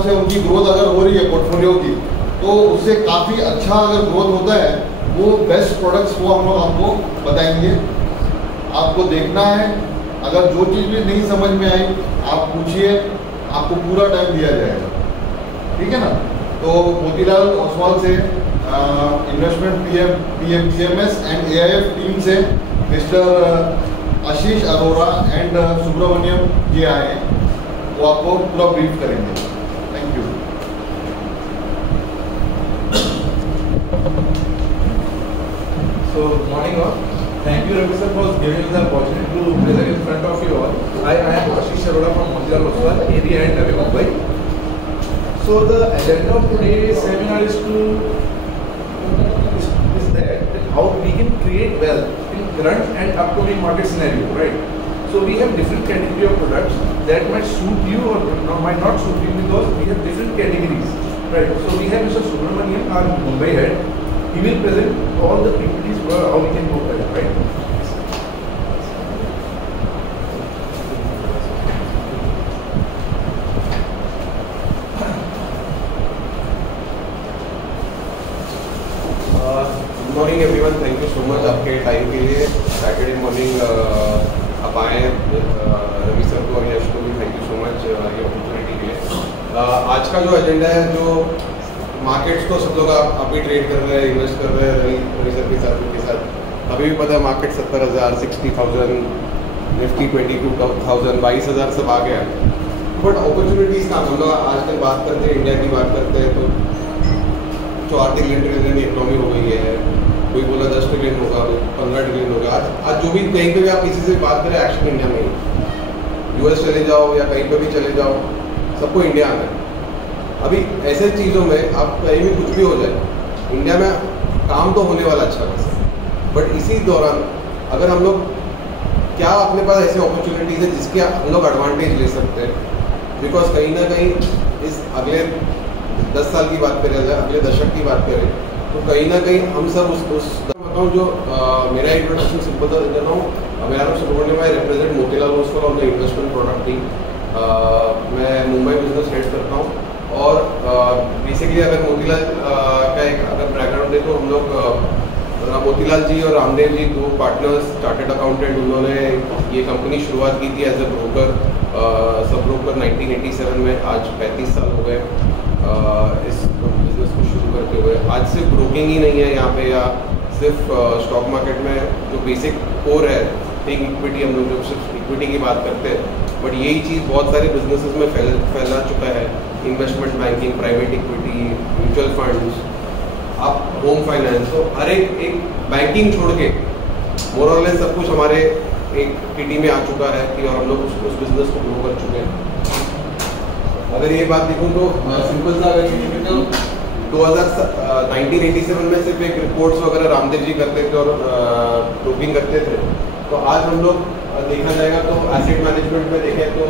तरह से उनकी ग्रोथ अगर हो रही है पोर्टफोलियो की, तो उससे काफ़ी अच्छा अगर ग्रोथ होता है, वो बेस्ट प्रोडक्ट्स वो हम लोग आपको बताएंगे। आपको देखना है, अगर जो चीज़ भी नहीं समझ में आई आप पूछिए, आपको पूरा टाइम दिया जाएगा, ठीक है ना। तो मोतीलाल ओसवाल से investment PMS and AIF team से मिस्टर आशीष अरोरा एंड सुब्रमण्यम जी आए हैं, वो आपको पूरा ब्रीफ करेंगे। Thank you. So, good morning all. Thank you, Ravi sir, for giving me the opportunity to present in front of you all. I am Ashish Arora from Motilal Oswal, area and Navi Mumbai. So, the agenda of today's seminar is that how we can create wealth in current and upcoming market scenario, right? So, we have different category of products that might suit you or might not suit you because we have different categories, right? So, we have Mr. Subramanian, our Mumbai head. He will present all the PPTs for how we can go better, right? Good morning everyone, thank you so much आपके time के लिए। Saturday morning आप आए Ravi sir को और यश को भी thank you so much ये अपॉर्चुनिटी के लिए। आज का जो एजेंडा है, जो मार्केट्स को सब लोग आप भी ट्रेड कर रहे हैं, इन्वेस्ट कर रहे हैं रवि सर के साथ, उनके साथ अभी भी पता है मार्केट 70,000, 60,000, निफ्टी 22,000, 22,000 सब आ गया। बट अपॉर्चुनिटीज़ कहाँ, हम लोग आजकल बात करते हैं, इंडिया की बात करते हैं, तो 4 ट्रिलियन की इकोनॉमी हो गई है, कोई बोला 10 ट्रिलियन होगा, 15 ट्रिलियन होगा। आज जो भी कहीं पे भी आप किसी से बात करें, एक्शन इंडिया में ही, US चले जाओ या कहीं पर भी चले जाओ, सबको इंडिया आना है। अभी ऐसे चीज़ों में आप कहीं भी कुछ भी हो जाए, इंडिया में काम तो होने वाला अच्छा खासा, बट इसी दौरान अगर हम लोग क्या अपने पास ऐसी अपॉर्चुनिटीज़ है जिसके हम लोग एडवांटेज ले सकते हैं, बिकॉज कहीं ना कहीं इस अगले 10 साल की बात करें, अगले दशक की बात करें, तो कहीं ना कहीं हम सब उस बताऊँ जो मेरा इंट्रोडक्शन सिंपल सा देता हूँ। मेरा नाम सुब्रमण्यम, मैं represent Motilal Oswal on the investment product team. मैं मुंबई बिजनेस हेड करता हूँ और बेसिकली अगर मोतीलाल का एक अगर बैकग्राउंड दे तो हम लोग मोतीलाल जी और Ramdev ji, 2 partners chartered accountant, उन्होंने ये कंपनी शुरुआत की थी एज ए ब्रोकर, सब ब्रोकर 1987 में। आज 35 साल हो गए इस बिजनेस को शुरू करते हुए। आज सिर्फ ब्रोकिंग ही नहीं है यहाँ पे, या सिर्फ स्टॉक मार्केट में जो बेसिक कोर है, टेक इक्विटी, हम लोग जो सिर्फ इक्विटी की बात करते हैं, बट यही चीज़ बहुत सारे बिजनेसेस में फैला चुका है। Investment banking, private equity, mutual funds, आप होम फाइनेंस, तो हर एक बैंकिंग छोड़ के मोर और लेस सब कुछ हमारे एक किटी में आ चुका है कि और हम लोग उस बिजनेस को ग्रो कर चुके हैं। अगर ये बात देखूँ तो सिंपल सा अगर ये तो 1987 में सिर्फ एक रिपोर्ट्स वगैरह रामदेव जी करते थे और ब्रोकिंग करते थे, तो आज हम लोग देखा जाएगा तो एसेट मैनेजमेंट में देखें तो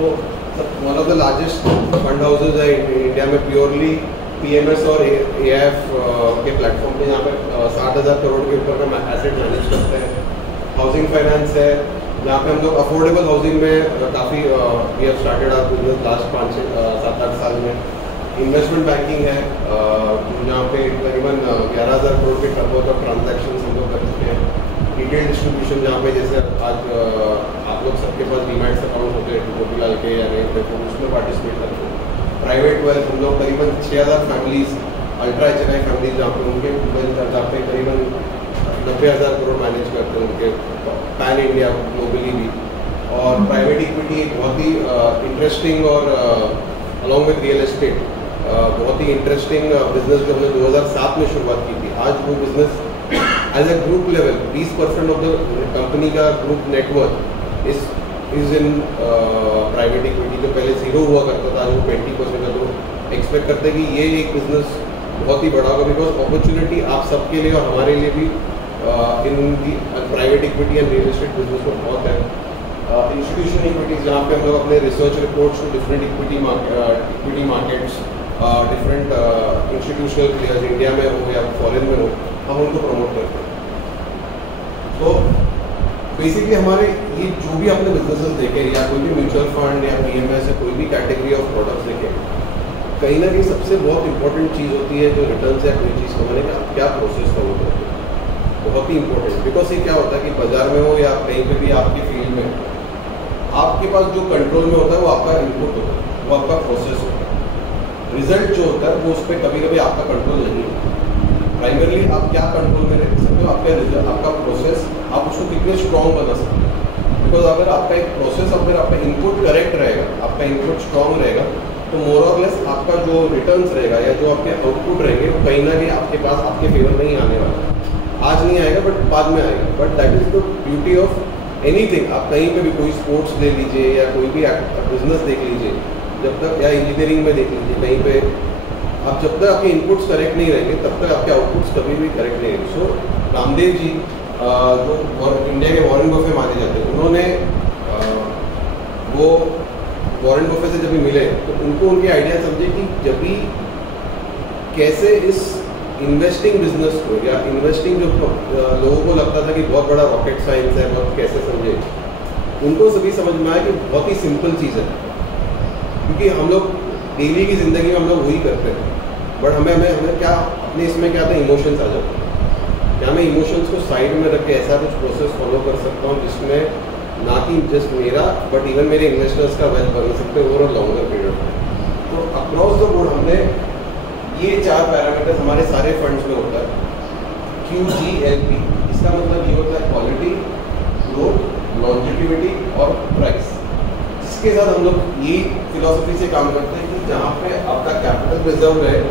one of the largest fund houses है इंडिया में, प्योरली PMS और AIF के प्लेटफॉर्म पे, यहाँ पे 60,000 करोड़ के ऊपर का एसेट मैनेज करते हैं। हाउसिंग फाइनेंस है, जहाँ पे हम लोग अफोर्डेबल हाउसिंग में काफ़ी we have started our business last 5-7-8 साल में। इन्वेस्टमेंट बैंकिंग है, जहाँ पे करीबन 11,000 करोड़ के टर्नओवर ऑफ ट्रांजैक्शन हम लोग कर चुके हैं। रिटेल डिस्ट्रीब्यूशन, जहाँ पे जैसे आज आप लोग सबके पास डीमैट्स अकाउंट होते हैं, मोतीलाल के या रेट पे, तो उसमें पार्टिसिपेट करते हैं। प्राइवेट वेल्थ, हम लोग करीबन 6,000 फैमिलीज, अल्ट्रा HNI फैमिलीज, जहाँ पे उनके जहाँ पे करीबन 90,000 करोड़ मैनेज करते हैं उनके पैन इंडिया ग्लोबली भी। और प्राइवेट इक्विटी एक बहुत ही इंटरेस्टिंग और अलॉन्ग विद रियल एस्टेट बहुत ही इंटरेस्टिंग बिजनेस जो हमने 2007 में शुरुआत की थी। आज वो business as a group level 20% of the company का group network is in private equity, जो पहले 0 हुआ करता था, आज वो 20% है। तो एक्सपेक्ट करते हैं कि ये एक बिजनेस बहुत ही बड़ा होगा, बिकॉज अपॉर्चुनिटी आप सबके लिए और हमारे लिए भी in the private equity and real estate business में बहुत है। इंस्टीट्यूशनल इक्विटीज, जहाँ पे हम लोग अपने research reports to different equity markets, different institutional players India में हो या फॉरेन में हो, हम उनको प्रमोट करते हैं। तो बेसिकली हमारे ये जो भी आपने बिजनेसेस देखे, या कोई भी म्यूचुअल फंड या PMS या कोई भी कैटेगरी ऑफ प्रोडक्ट्स देखे, कहीं ना कहीं सबसे बहुत इंपॉर्टेंट चीज़ होती है जो रिटर्न से कोई चीज़ कमाने का, आप क्या प्रोसेस फॉलो करते हो, बहुत ही इंपॉर्टेंट। बिकॉज ये क्या होता है कि बाजार में हो या कहीं पे भी आपकी फील्ड में, आपके पास जो कंट्रोल में होता है वो आपका इनपुट होता है, वो आपका प्रोसेस होता है। रिजल्ट जो होता है वो उस पर कभी कभी आपका कंट्रोल नहीं होता। प्राइमरली आप क्या कंट्रोल में रख सकते हो, आपका रिजल्ट, आपका प्रोसेस, आप उसको कितने स्ट्रॉन्ग बना सकते हो। बिकॉज अगर आपका एक प्रोसेस, अगर आपका इनपुट करेक्ट रहेगा, आपका इनपुट स्ट्रॉन्ग रहेगा, तो मोर और लेस आपका जो रिटर्न्स रहेगा या जो आपके आउटपुट रहेंगे वो कहीं ना कहीं आपके पास, आपके फेवर में ही आने वाला है। आज नहीं आएगा बट बाद में आएगा। But that is the beauty of anything. आप कहीं पे भी कोई स्पोर्ट्स ले लीजिए या कोई भी बिजनेस देख लीजिए, जब तक, या इंजीनियरिंग में देख लीजिए, कहीं पे आप जब तक आपके इनपुट्स करेक्ट नहीं रहेंगे तब तक आपके आउटपुट्स कभी भी करेक्ट नहीं रहेंगे। सो रामदेव जी जो इंडिया के वॉरेन बफे माने जाते हैं, उन्होंने वो वॉरेन बफे से जब भी मिले तो उनको उनके आइडिया समझे कि जब भी कैसे इस इन्वेस्टिंग बिजनेस को, या इन्वेस्टिंग जो लोगों को लगता था कि बहुत बड़ा रॉकेट साइंस है, बहुत कैसे समझे, उनको सभी समझ में आया कि बहुत ही सिंपल चीज़ है। क्योंकि हम लोग डेली की ज़िंदगी में हम लोग वही करते हैं, बट हमें क्या अपने इसमें क्या था, इमोशंस आ जाते हैं। क्या मैं इमोशंस को साइड में रख के ऐसा कुछ प्रोसेस फॉलो कर सकता हूँ जिसमें ना कि जस्ट मेरा बट इवन मेरे इन्वेस्टर्स का वेल्थ बन सकते हैं ओवर लॉन्गर पीरियड में। तो अक्रॉस द बोर्ड हमने ये 4 पैरामीटर्स हमारे सारे फंड्स में होता है, QGLP। इसका मतलब ये होता है क्वालिटी, ग्रोथ, लॉन्जिटिविटी और प्राइस। जिसके साथ हम लोग ये फिलॉसफी से काम करते हैं कि जहाँ पे आपका कैपिटल प्रिजर्व रहे,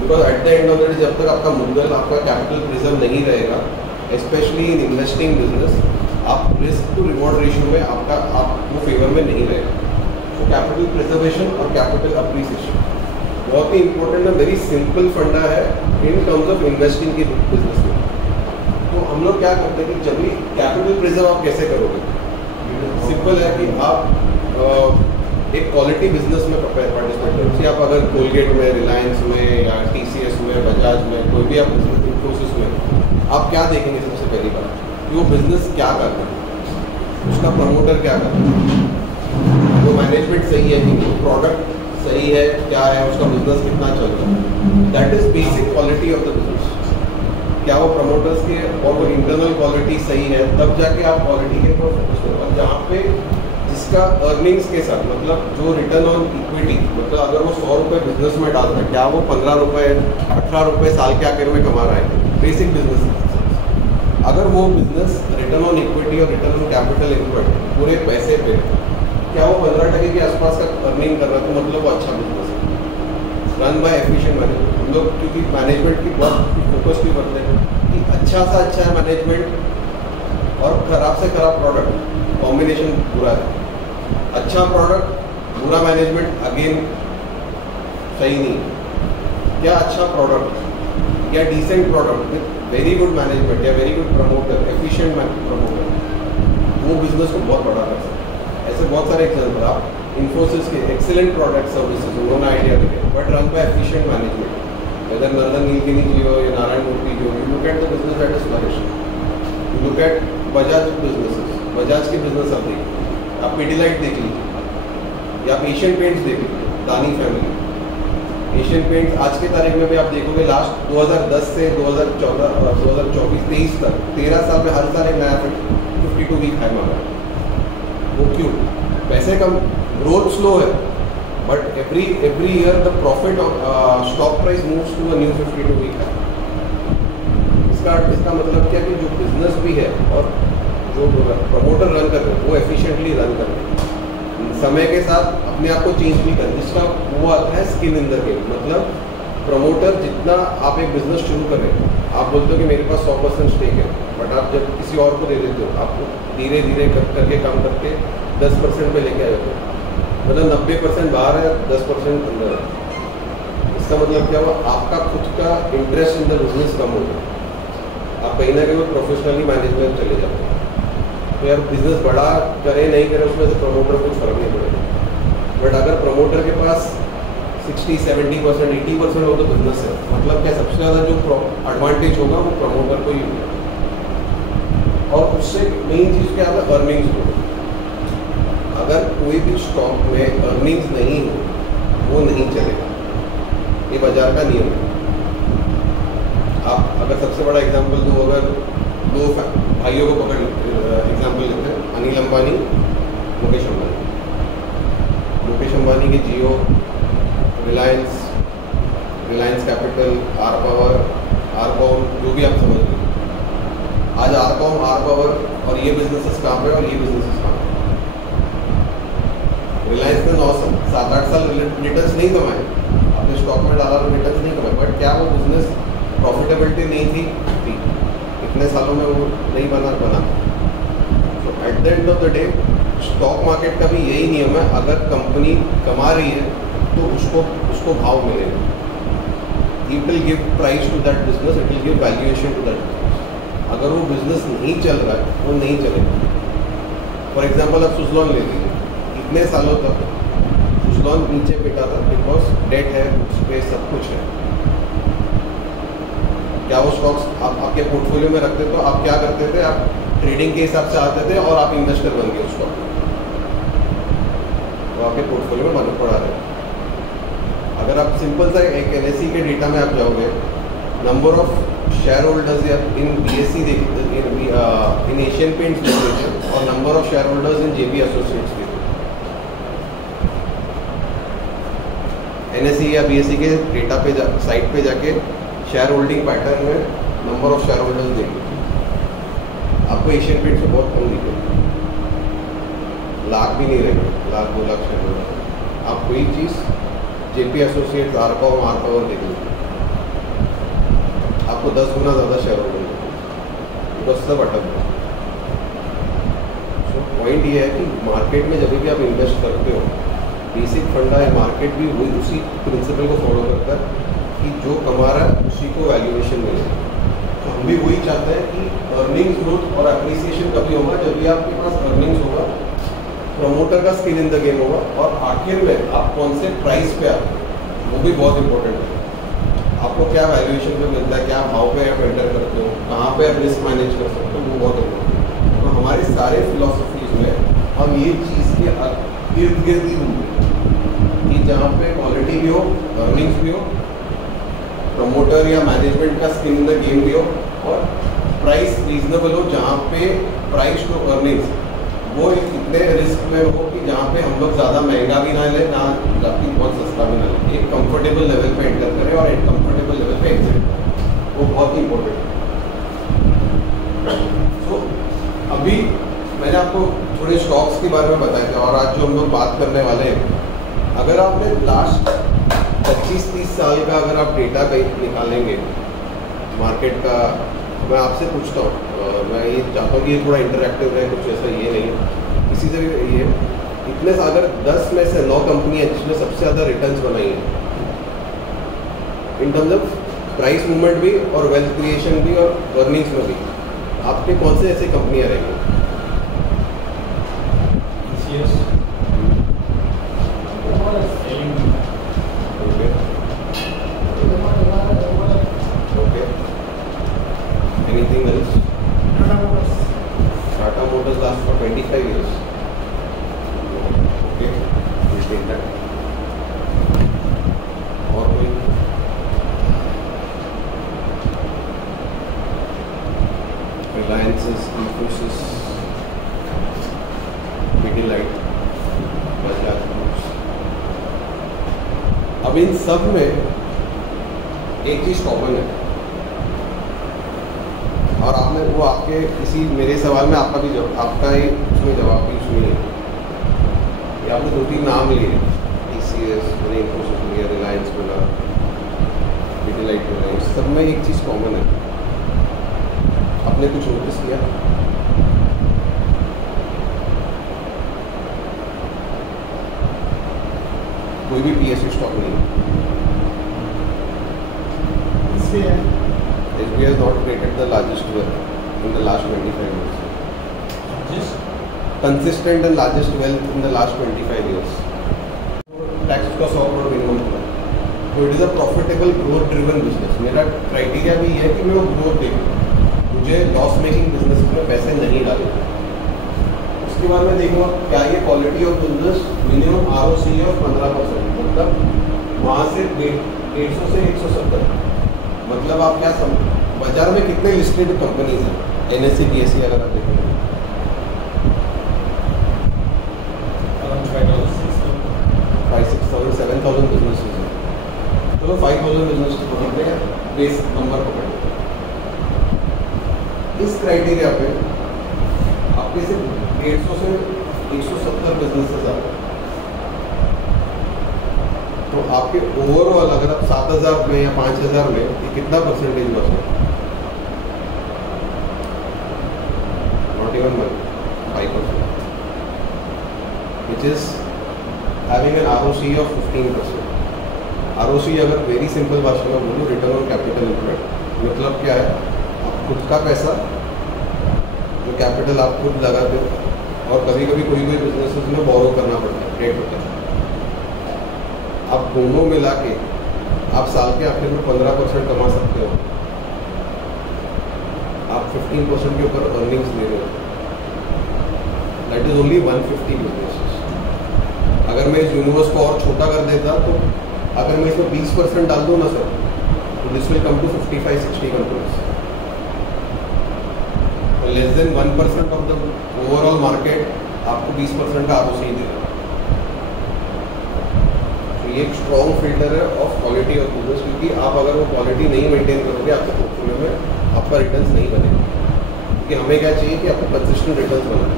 because at the end of the day जब तक आपका मुद्दल, आपका कैपिटल प्रिजर्व नहीं रहेगा, स्पेशली इन इन्वेस्टिंग बिजनेस, आप रिस्क टू रिवॉर्ड रेशियो में आप वो फेवर में नहीं रहेगा। तो कैपिटल प्रिजर्वेशन और कैपिटल अप्रिसिएशन बहुत ही इंपॉर्टेंट है, वेरी सिंपल फंडा है इन टर्म्स ऑफ इन्वेस्टिंग की बिजनेस में। तो हम लोग क्या करते हैं कि जब भी कैपिटल प्रिजर्व आप कैसे करोगे, सिंपल है कि आप एक क्वालिटी बिजनेस में पार्टिसिपेट करो। आप अगर कोलगेट में, रिलायंस में या TCS में, बजाज में, कोई भी आप बिजनेस, इन्फोसिस में, आप क्या देखेंगे सबसे पहली बात कि वो बिजनेस क्या कर रहा है, उसका प्रमोटर क्या कर रहा है, वो मैनेजमेंट सही है कि वो प्रोडक्ट सही है, क्या है उसका बिजनेस, कितना चल रहा है। That is basic quality of the business. क्या वो प्रमोटर्स के और वो इंटरनल क्वालिटी सही है, तब जाके आप क्वालिटी के ऊपर फोकस करो। और जहाँ पे जिसका अर्निंग्स के साथ, मतलब जो रिटर्न ऑन इक्विटी, मतलब अगर वो 100 रुपये बिजनेस में डाल रहा है, क्या वो 15 रुपये, 18 रुपये साल के आखिर में कमा रहा है, बेसिक बिजनेस। अगर वो बिजनेस रिटर्न ऑन इक्विटी और रिटर्न ऑन कैपिटल इन्वेस्टमेंट पूरे पैसे पे क्या वो 15% के आसपास का अर्निंग कर रहा है, तो मतलब वो अच्छा बिजनेस है, रन बाय एफिशिएंट मैनेजमेंट। हम लोग क्योंकि मैनेजमेंट की बहुत फोकस भी करते हैं कि अच्छा सा अच्छा है मैनेजमेंट और खराब से खराब प्रोडक्ट, कॉम्बिनेशन बुरा है। अच्छा प्रोडक्ट, बुरा मैनेजमेंट, अगेन सही नहीं। क्या अच्छा प्रोडक्ट या decent product with very good management या very good promoter, efficient promoter, वो बिजनेस को बहुत बड़ा कर सकता है। ऐसे बहुत सारे एग्जाम्पल, आप इन्फोसिस के एक्सीलेंट प्रोडक्ट सर्विसेज, उन्होंने आइडिया दिए, but run by efficient management. Whether Nandan Nilekani ji हो या नारायण मूर्ति जी हो, you look at the business that is flourishing. You look at Bajaj businesses, Bajaj के बिजनेस आप देखिए, आप पीडीलाइट देख लीजिए या आप एशियन पेंट्स देख लीजिए, दानी फैमिली। एशियन पेंट्स आज के तारीख में भी आप देखोगे लास्ट 2010 से 2014, 2024, 23 तक 13 साल में हर साल एक नया 52 वीक हाई मांगा। वो क्यों? पैसे कम, ग्रोथ स्लो है, but every year the profit of stock price moves to a new 52 week high. इसका मतलब क्या कि जो बिजनेस भी है और जो प्रमोटर रन कर रहे हैं वो एफिशिएंटली रन कर रहे हैं, समय के साथ अपने आप को चेंज भी कर। जिसका वो आता है स्किन इन द गेम। मतलब प्रमोटर जितना आप एक बिजनेस शुरू करें, आप बोलते हो कि मेरे पास 100% स्टेक है, बट आप जब किसी और को दे देते हो, आपको धीरे धीरे करके कम करके 10% पे लेके आ जाते हो। मतलब 90% बाहर है, 10% अंदर है। इसका मतलब क्या हुआ, आपका खुद का इंटरेस्ट इन द बिजनेस कम हो गया, आप कहीं ना कहीं प्रोफेशनली मैनेजमेंट चले जाते हैं। तो यार बिजनेस बड़ा करे नहीं करे उसमें से प्रमोटर को कुछ फर्क नहीं पड़ेगा, बट अगर प्रमोटर के पास 60, 70%, 80% हो तो बिजनेस है, मतलब क्या सबसे ज़्यादा जो एडवांटेज होगा वो प्रमोटर को ही होगा। और उससे मेन चीज़ क्या है, अर्निंग्स हो। अगर कोई भी स्टॉक में अर्निंग्स नहीं हो वो नहीं चलेगा। ये बाजार का नियम है। आप अगर सबसे बड़ा एग्जांपल दूँ, अगर दो भाइयों को पकड़ एग्जांपल लेते हैं, अनिल अंबानी, मुकेश अंबानी। मुकेश अंबानी के जियो, रिलायंस कैपिटल, आर पावर, जो भी आप समझ लीजिए। आज आर पावर और ये बिजनेसेस कहाँ पे और ये बिजनेसेस कहाँ पे। रिलायंस ने 7-8 साल रिटर्न्स नहीं कमाए, अपने स्टॉक में डाला रिटर्न्स नहीं कमाए, बट क्या वो बिजनेस प्रॉफिटेबिलिटी नहीं थी? इतने सालों में वो नहीं बना। तो at the end of the day stock market का भी यही नियम है, अगर कंपनी कमा रही है तो उसको भाव मिलेगा। It will give price to that business, it will give valuation to that business. अगर वो बिजनेस नहीं चल रहा है, वो नहीं चलेगा। फॉर एग्जाम्पल आप सुजलॉन ले लीजिए, इतने सालों तक सुजलॉन नीचे बिका था बिकॉज डेट है, स्पेस सब कुछ है। क्या वो स्टॉक्स आप आपके पोर्टफोलियो में रखते तो आप क्या करते थे? आप ट्रेडिंग के हिसाब से आते थे और आप इन्वेस्टर बन गए उस स्टॉक में, तो आपके पोर्टफोलियो में पड़ा रहे। अगर आप सिंपल सा एक NSE के डेटा में आप जाओगे, नंबर ऑफ शेयर होल्डर्स या इन BSE इन एशियन पेंट्स देख लीजिए और number of share holders in JP associates देखिए। NSE या BSE के डेटा पे साइट पे जाके शेयर होल्डिंग पैटर्न में नंबर ऑफ शेयर होल्डर्स देखिए, आपको एशियन पेंट्स में बहुत कम दिखेगा, लाख भी नहीं रहेगा, 1-2 लाख शेयर होल्डर। आप कोई चीज़ JP एसोसिएट्स, आर पावर देख लीजिए, आपको 10 गुना ज़्यादा शेयर होल्डर बिकॉज सब अटक गए। सो पॉइंट ये है कि मार्केट में जब भी आप इन्वेस्ट करते हो, बेसिक फंडा है, मार्केट भी वही उसी प्रिंसिपल को फॉलो करता है कि जो कमा रहा है उसी को वैल्यूएशन मिले। तो हम भी वही चाहते हैं कि अर्निंग्स ग्रोथ और अप्रिसिएशन कभी होगा जब भी आपके पास अर्निंग्स होगा, प्रमोटर का स्किन इन द गेम होगा, और आखिर में आप कौन से प्राइस पे आते हैं वो भी बहुत इंपॉर्टेंट है। आपको क्या वैल्यूएशन पे मिलता है, क्या भाव पे आप एंटर करते हो, कहाँ पे आप रिस्क मैनेज कर सकते हो, वो बहुत इंपॉर्टेंट है। तो हमारे सारे फिलोसफीज में हम ये चीज़ के इर्द गिर्द ही घूमते हैं कि जहाँ पे क्वालिटी भी हो, अर्निंग्स भी हो, प्रमोटर या मैनेजमेंट का स्किन इन द गेम भी हो, और प्राइस रीजनेबल हो, जहाँ पे प्राइस टू अर्निंग्स वो इतने रिस्क में हो कि जहाँ पे हम लोग ज़्यादा महंगा भी ना ले, ना जबकि बहुत सस्ता भी ना ले, एक कंफर्टेबल लेवल पे एंटर करें और एक कंफर्टेबल लेवल पे एग्जिट करें, वो बहुत ही इंपॉर्टेंट है। सो अभी मैंने आपको थोड़े स्टॉक्स के बारे में बताया था, और आज जो हम लोग बात करने वाले हैं, अगर आपने लास्ट 25-30 साल का अगर आप डेटा कहीं निकालेंगे मार्केट का, मैं आपसे पूछता हूँ, मैं ये चाहता हूँ कि ये थोड़ा इंटरैक्टिव रहे, कुछ ऐसा ये नहीं, इसी से ये इतने अगर 10 में से 9 कंपनियाँ जिसमें सबसे ज़्यादा रिटर्न्स बनाई हैं in terms of price movement भी और वेल्थ क्रिएशन भी और अर्निंग्स में भी, आपके कौन से ऐसी कंपनियाँ रहेंगी? Anything else? Tata Motors lasts for 25 years. Okay, we'll take that. और कोई? Reliance, Infosys, Pidilite, Bajaj Groups. अब इन सब में एक चीज़ कॉमन है, और आपने वो आपके किसी मेरे सवाल में आपका भी आपका ही उसमें जवाब भी उसमें नहीं, ये आपने 2-3 नाम लिए, TCS, मैंने इन्फोसिस लिया, रिलायंस बोला, पिडिलाइट बोला, इस सब में एक चीज़ कॉमन है, आपने कुछ नोटिस किया? कोई भी PSU स्टॉक नहीं, SBI has not created the largest wealth in the last 25 years. Consistent and largest wealth in the last 25 years. Tax का 100 करोड़ मिनिमम होगा, तो it is a profitable growth driven business. मेरा criteria भी है कि मैं वो ग्रोथ देखूँ, मुझे लॉस मेकिंग बिजनेस में पैसे नहीं डालूँ। उसके बाद मैं देखूँगा क्या ये quality of business minimum ROCE of 15%, मतलब वहाँ से 150 से 170, मतलब आप क्या बाजार में कितने लिस्टेड कंपनीज हैं NSE BSE अगर आप देखेंगे? Around 5,000, 5,000 6,000 7,000 बिजनेसेस हैं। चलो 5,000 बिजनेस पकड़ते हैं, बेस नंबर पकड़ते हैं। इस क्राइटेरिया पे आपके सिर्फ 150 से 170 बिजनेसेस आ रहे हैं, तो आपके ओवरऑल अगर आप 7,000 में या 5,000 में ये कितना परसेंटेज बच रहा है? Not even 5%, which is having an ROC of 15%। ROC अगर वेरी सिंपल भाषा में बोलूँ, रिटर्न ऑन कैपिटल एम्प्लॉयड, मतलब क्या है? आप खुद का पैसा जो कैपिटल आप खुद लगाते हो, और कभी कभी कोई बिजनेसेस में बोरो करना पड़ता है, डेट होता है, आप दोनों मिला के आप साल के आखिर में 15% कमा सकते हो। आप 15% के ऊपर अर्निंग्स दे रहे हो, दैट इज ओनली 150 बिजनेसेस। अगर मैं इस यूनिवर्स को और छोटा कर देता, तो अगर मैं इसमें 20% डाल दूँ ना सर, तो this will come to 55-60 companies. Less than 1% of the overall market आपको 20% का ROC ही देगा। तो ये एक स्ट्रॉन्ग फिल्टर है ऑफ क्वालिटी ऑफ बिजनेस, क्योंकि आप अगर वो क्वालिटी नहीं मेंटेन करोगे, आपके पोर्टफोलियो में आपका रिटर्न्स नहीं बनेगा। क्योंकि हमें क्या चाहिए कि आपको कंसिस्टेंट रिटर्न्स बनाए।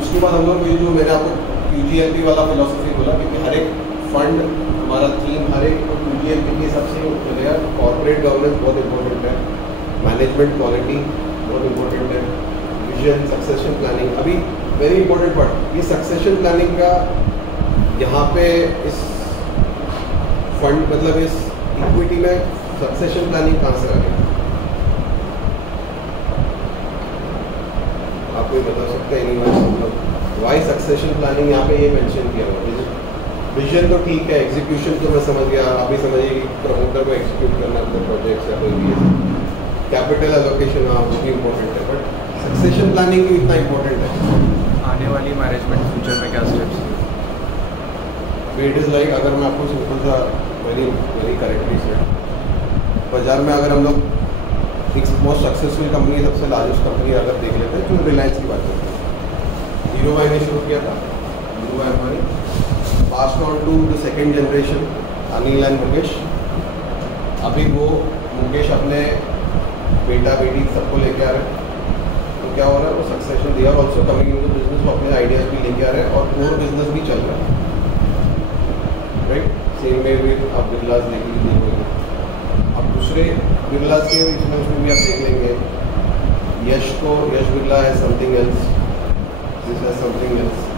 उसके बाद हम लोग ये जो मैंने आपको QGLP वाला फिलोसफी बोला, क्योंकि हर एक फंड हमारा थीम हर एक QGLP के हिसाब से चलेगा। कॉर्पोरेट गवर्नेंस बहुत इंपॉर्टेंट है, मैनेजमेंट क्वालिटी बहुत इंपॉर्टेंट है, विजन, सक्सेशन प्लानिंग। अभी वेरी इंपॉर्टेंट पार्ट, ये सक्सेशन प्लानिंग का यहाँ पे इस फंड मतलब इस इक्विटी में सक्सेशन प्लानिंग कहाँ से आ गई? आप कोई बता सकते हैं? मतलब वाई सक्सेशन प्लानिंग यहाँ पे ये मेंशन किया हुआ? विजन तो ठीक है, एग्जीक्यूशन तो मैं समझ गया, आप भी समझिए कि प्रमोटर को एग्जीक्यूट करना अपने प्रोजेक्ट्स या कोई भी कैपिटल एलोकेशन, हाँ वो भी इम्पोर्टेंट है, बट सक्सेशन प्लानिंग भी इतना इम्पोर्टेंट है। आने वाली मैनेजमेंट फ्यूचर में क्या स्टेप्स? इट इज़ लाइक, अगर मैं आपको सिंपल सा वेरी वेरी करेक्टली से बाजार में अगर हम लोग एक मोस्ट सक्सेसफुल कंपनी, सबसे लार्जेस्ट कंपनी अगर देख लेते हैं, तो रिलायंस की बात करते हैं। धीरूभाई ने शुरू किया था, Dhirubhai Ambani, pass on to the second generation Anil and Mukesh. अभी वो मुकेश अपने बेटा बेटी सबको लेके आ रहे हैं, तो क्या हो रहा है, वो succession they are also coming in the business, वो अपने आइडियाज भी लेके आ रहे हैं और कोर बिजनेस भी चल रहा है, राइट। सेम वे भी आप बिरलास देख लीजिए, अब दूसरे बिरलास के इसमें उसमें भी आप देख लेंगे, यश बिरला है समथिंग एल्स, दिस है something else.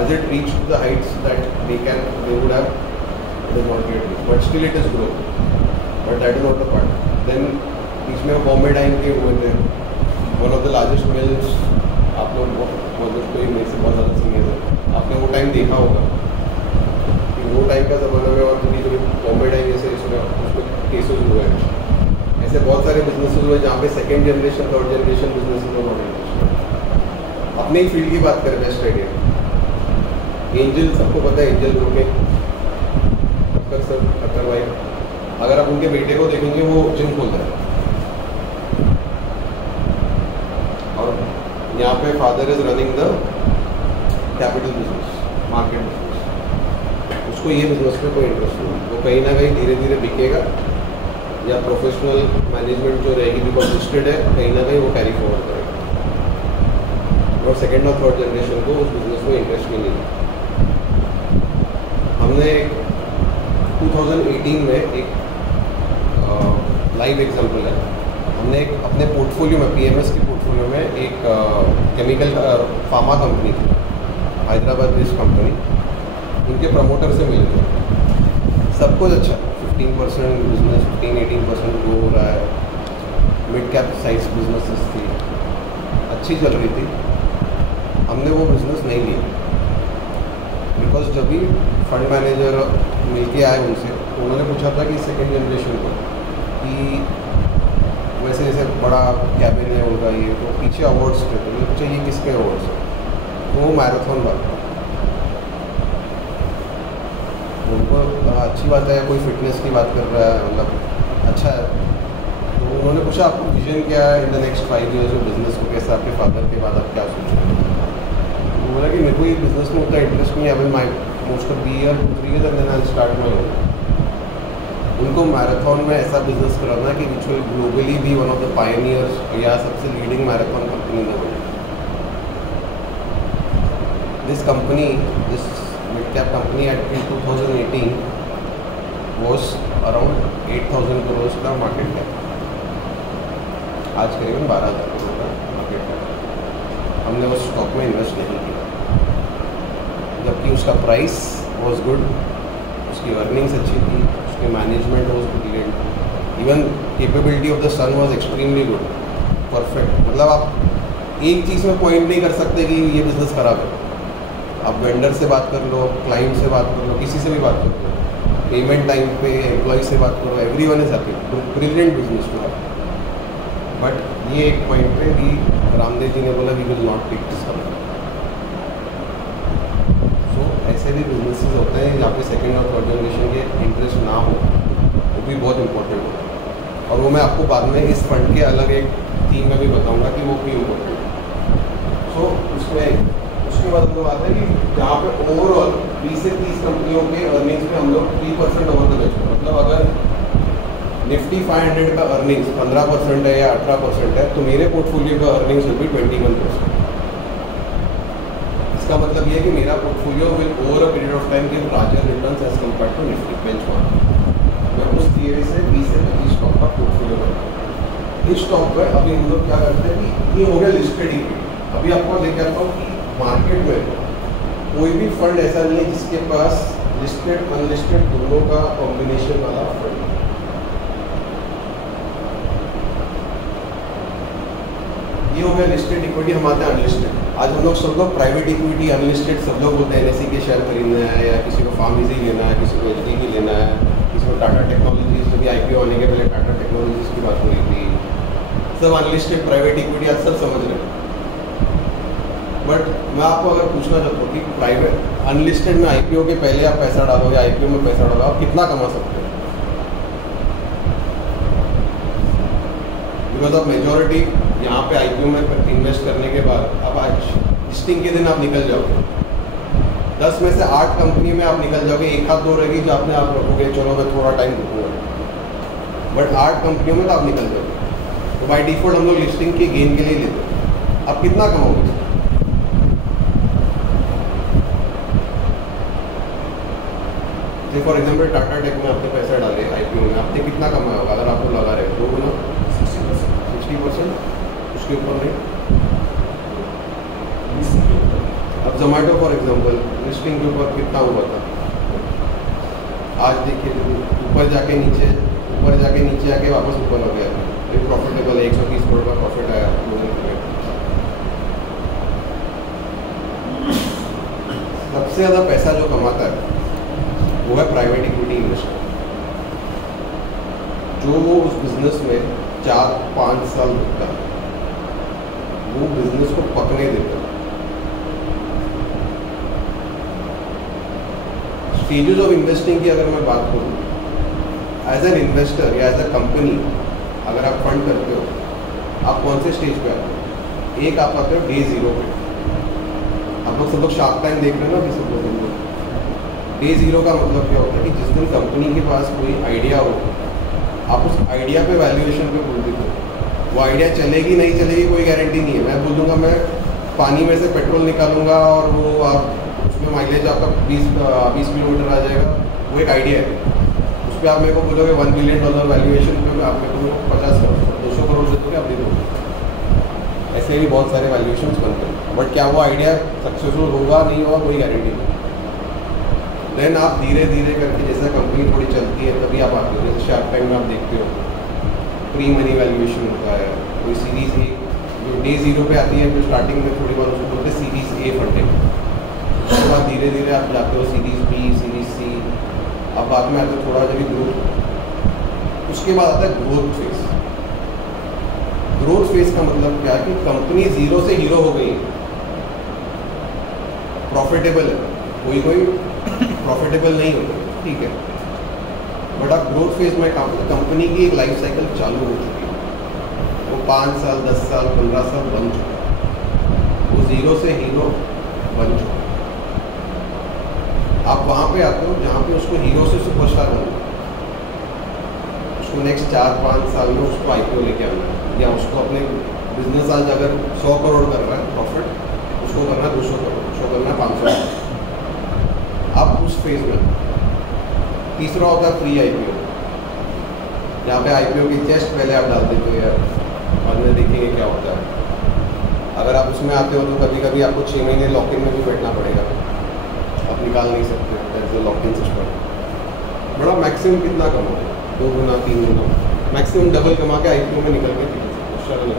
As it reached to the heights that they would have, it is not yet reached, but still it is growing. But that is not the part. Then इसमें Bombay dying के हुए थे, one of the largest mills। आप लोग बहुत कोई मेरे से बहुत ज़्यादा सीनियर है, आपने वो टाइम देखा होगा कि वो टाइम का ज़माना में, और जो बॉम्बे डाइंग जैसे इसमें उसमें केसेस हुए हैं, ऐसे बहुत सारे बिजनेसेस हुए जहाँ पे second generation third generation businesses में मॉडर्नाइजेशन। अपने ही फील्ड की बात करें, बेस्ट आइडिया एंजल, सबको पता है एंजल ग्रुप में अक्कर सर, अक्कर भाई, अगर आप उनके बेटे को देखेंगे वो जिम खोल रहा है, और यहाँ पे father is running the capital business, market business. उसको ये बिजनेस में कोई इंटरेस्ट नहीं, वो कहीं ना कहीं धीरे धीरे बिकेगा, या प्रोफेशनल मैनेजमेंट जो रहेगी बिकॉज लिस्टेड है, कहीं ना कहीं वो कैरी फॉरवर्ड करेगा, और सेकेंड और थर्ड जनरेशन को उस बिजनेस में इंटरेस्ट नहीं है। हमने 2018 में एक लाइव एग्जांपल है, हमने एक अपने पोर्टफोलियो में, PMS के पोर्टफोलियो में एक केमिकल फार्मा कंपनी थी, हैदराबाद बेस्ड कंपनी, उनके प्रमोटर से मिले थे। सब कुछ अच्छा, 15% बिजनेस, 15-18% ग्रो हो रहा है, मिड कैप साइज बिजनेसेस थी, अच्छी चल रही थी। हमने वो बिजनेस नहीं लिया बिकॉज जब भी फंड मैनेजर मिल के आए उनसे, तो उन्होंने पूछा था कि सेकेंड जनरेशन को कि वैसे जैसे बड़ा कैबिन है उनका, ये तो पीछे अवार्ड्स थे, तो मैंने पूछा ये किसके अवार्ड्स हैं, तो वो मैराथन बात था। उनको अच्छी बात है, कोई फिटनेस की बात कर रहा है, मतलब अच्छा है। तो उन्होंने पूछा आपको विजन क्या है in the next 5 years of business को, कैसे आपके फादर के बाद आप क्या सोच रहे हैं? तो बोला कि मेरे को ये बिजनेस में उतना इंटरेस्ट नहीं है, अभी my most of 2 years 3 years and then I start my own. उनको मैराथन में ऐसा बिजनेस कराना कि विच विल ग्लोबली भी वन ऑफ द पायनियर्स या सबसे leading Marathon company in the world. This company, this mid-cap company at in 2018 was around 8,000 crores का market cap, आज करीबन 12,000 करोड़ का मार्केट कैप। हमने उस स्टॉक में इन्वेस्ट नहीं किया, जबकि उसका प्राइस वॉज गुड, उसकी अर्निंग्स अच्छी थी, उसकी management was brilliant, even capability of the son was extremely good, perfect. मतलब आप एक चीज़ में पॉइंट नहीं कर सकते कि ये बिजनेस खराब है। आप वेंडर से बात कर लो, क्लाइंट से बात कर लो, किसी से भी बात कर लो, पेमेंट टाइम पे एम्प्लॉय से बात करो, everyone is happy, brilliant business to have. But ये एक पॉइंट पे भी रामदेव जी ने बोला we will not take this company. So ऐसे भी बिजनेसेस होते हैं जहाँ पे सेकेंड और थर्ड जनरेशन के इंटरेस्ट ना हो, वो भी बहुत इंपॉर्टेंट होता है। और वो मैं आपको बाद में इस फंड के अलग एक थीम में भी बताऊँगा कि वो क्यों इम्पोर्टेंट है। सो उसके बाद हम लोग आते हैं कि जहाँ पे ओवरऑल 20 से 30 कंपनियों के अर्निंग्स में हम लोग 3% ओवर द बेस्ट, मतलब अगर निफ्टी 500 का अर्निंग्स 15% है या 18% है, तो मेरे पोर्टफोलियो का अर्निंग्स विल बी 21%। इसका मतलब ये है कि मेरा portfolio will over a period of time give larger returns as compared to Nifty benchmark. मैं उस थियरी से 20 से 25 स्टॉक का पोर्टफोलियो बनाता हूँ। इस स्टॉक पर अभी हम लोग क्या करते हैं कि ये हो गया लिस्टेड इक्विटी। अभी आपको लेके आता हूँ कि मार्केट में कोई भी फंड ऐसा नहीं है जिसके पास लिस्टेड अनलिस्टेड दोनों का कॉम्बिनेशन वाला फंड है। ये हो गया लिस्टेड इक्विटी, हम आते हैं अनलिस्टेड। आज हम लोग सब लोग प्राइवेट इक्विटी अनलिस्टेड सब लोग होते हैं, NSE के शेयर खरीदना है या किसी को फार्म इजी लेना है, किसी को HDB लेना है, किसी को टाटा टेक्नोलॉजीज, जो भी IPO आने के पहले टाटा टेक्नोलॉजीज की बात हो रही थी, सब अनलिस्टेड प्राइवेट इक्विटी आज सब समझ रहे हैं। बट मैं आपको अगर पूछना चाहता हूँ कि प्राइवेट अनलिस्टेड में IPO के पहले आप पैसा डालोगे, IPO में पैसा डालोगे, आप कितना कमा सकते हैं? बिकॉज ऑफ मेजॉरिटी यहाँ पे IPO में इन्वेस्ट करने के बाद अब आज लिस्टिंग के दिन आप निकल जाओगे, 10 में से 8 कंपनी में आप निकल जाओगे, एक आध दो रहेगी जो आपने आप रखोगे चलो मैं थोड़ा टाइम रुकूंगा, बट 8 कंपनियों में तो आप निकल जाओगे। तो बाई डिफॉल्ट हम लोग लिस्टिंग के गेन के लिए लेते हैं। आप कितना कमाओगे? फॉर एग्जाम्पल टाटा टेक में आपने पैसा डाले IPO में, आपने कितना कमाया होगा अगर आपको लगा रहे 2 गुना 60%, उसके ऊपर नहीं। अब जोमेटो फॉर एग्जाम्पल लिस्टिंग के ऊपर कितना हुआ था, आज देखिए ऊपर जाके नीचे आके वापस ऊपर हो गया, ये प्रॉफिटेबल है, 130 करोड़ का प्रॉफिट आया 2000 सबसे ज़्यादा पैसा जो कमाता है वो है प्राइवेट इक्विटी इन्वेस्टर, जो वो उस बिजनेस में 4-5 साल रुकता है, वो बिजनेस को पकने देता है। स्टेजेस ऑफ इन्वेस्टिंग की अगर मैं बात करूँ, एज एन इन्वेस्टर या एज अ कंपनी अगर आप फंड करते हो, आप कौन से स्टेज पे आते हो? एक आप आते हो डे 0 पे। आप लोग सब लोग शार्क टाइम देख रहे हो ना कि सब लोग डे 0 का मतलब क्या होता है कि जिस दिन कंपनी के पास कोई आइडिया हो, आप उस आइडिया पे वैल्यूएशन पे बोल देते हो। वो आइडिया चलेगी नहीं चलेगी कोई गारंटी नहीं है। मैं बोल दूँगा मैं पानी में से पेट्रोल निकालूंगा और वो आप उसमें माइलेज आपका 20 किलोमीटर आ जाएगा, वो एक आइडिया है। उस पर आप मेरे को बोलोगे $1 बिलियन वैल्यूएशन पे आप मेरे को 50 करोड़ 200 करोड़ से दोगे, आप दे दोगे। ऐसे भी बहुत सारे वैल्यूएशन बनते हैं, बट क्या वो आइडिया सक्सेसफुल होगा नहीं होगा कोई गारंटी नहीं। देन आप धीरे धीरे करके जैसे कंपनी थोड़ी चलती है तभी आप आते हो, जैसे शार्क टाइम में आप देखते हो प्री मनी वैल्यूएशन होता है, कोई सीरीज ए जो डे 0 पे आती है, जो स्टार्टिंग में थोड़ी बार उसको बोलते हैं सीरीज A फंडिंग, उसके बाद धीरे धीरे आप जाते हो सीरीज B, सीरीज C, अब बाद में आते हो थोड़ा जब ग्रोथ, उसके बाद आता है ग्रोथ फेज। ग्रोथ फेज का मतलब क्या है कि कंपनी 0 से हीरो हो गई, प्रॉफिटेबल है, कोई प्रॉफिटेबल नहीं होता, ठीक है, बट आप ग्रोथ फेज में काम करें, कंपनी की एक लाइफ साइकिल चालू हो चुकी है, वो 5 साल 10 साल 15 साल बन चुका है, वो जीरो से हीरो बन चुका है। आप वहाँ पे आते हो जहाँ पे उसको हीरो से सुपरस्टार बनना, उसको नेक्स्ट 4-5 साल में उसको IPO लेके आना है, या उसको अपने बिजनेस आज अगर 100 करोड़ कर रहा है प्रॉफिट, उसको करना 200 करोड़, उसको करना 500 करोड़। आप उस फेज में। तीसरा होता है प्री IPO, जहाँ पे IPO की जस्ट पहले आप डाल देते हो यार, बाद में देखेंगे क्या होता है। अगर आप उसमें आते हो तो कभी कभी आपको 6 महीने लॉक-इन में भी बैठना पड़ेगा, आप निकाल नहीं सकते, दैट्स द लॉक-इन सिस्टम। बड़ा मैक्सिमम कितना कमाओगे, 2 गुना 3 गुना, मैक्सिमम डबल कमा के IPO में निकल के शर्म है।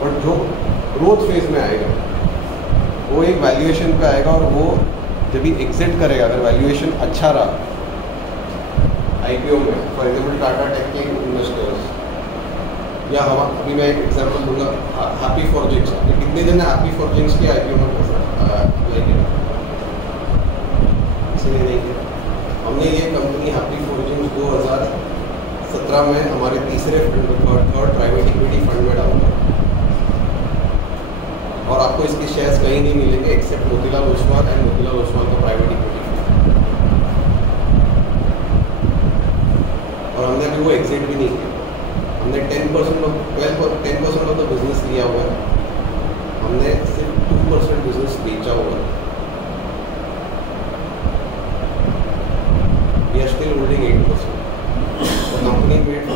बट जो ग्रोथ फेज में आएगा वो एक वैल्यूएशन पे आएगा, और वो जब भी एग्जिट करेगा अगर वैल्यूएशन अच्छा रहा IPO में, फॉर एग्जाम्पल टाटा टेक के इन्वेस्टर्स, या हम अभी मैं एक एग्जाम्पल दूंगा, हैप्पी फॉरजिंग्स। आपने कितने जन हैप्पी फॉरजिंग्स के IPO में अप्लाई किया? इसलिए नहीं किया। हमने ये कंपनी हैप्पी फॉरजिंग्स 2017 में हमारे तीसरे थर्ड प्राइवेट इक्विटी फंड में डाला, और आपको इसके शेयर्स कहीं नहीं मिलेंगे एक्सेप्ट मोतीलाल ओसवाल एंड मोतीलाल ओसवाल का प्राइवेट इक्विटी फंड। और हमने अभी वो एग्जिट भी नहीं किया, हमने 10% ऑफ द बिजनेस लिया हुआ है, हमने सिर्फ 2% बिजनेस बेचा हुआ है। We are still holding 8%। The company made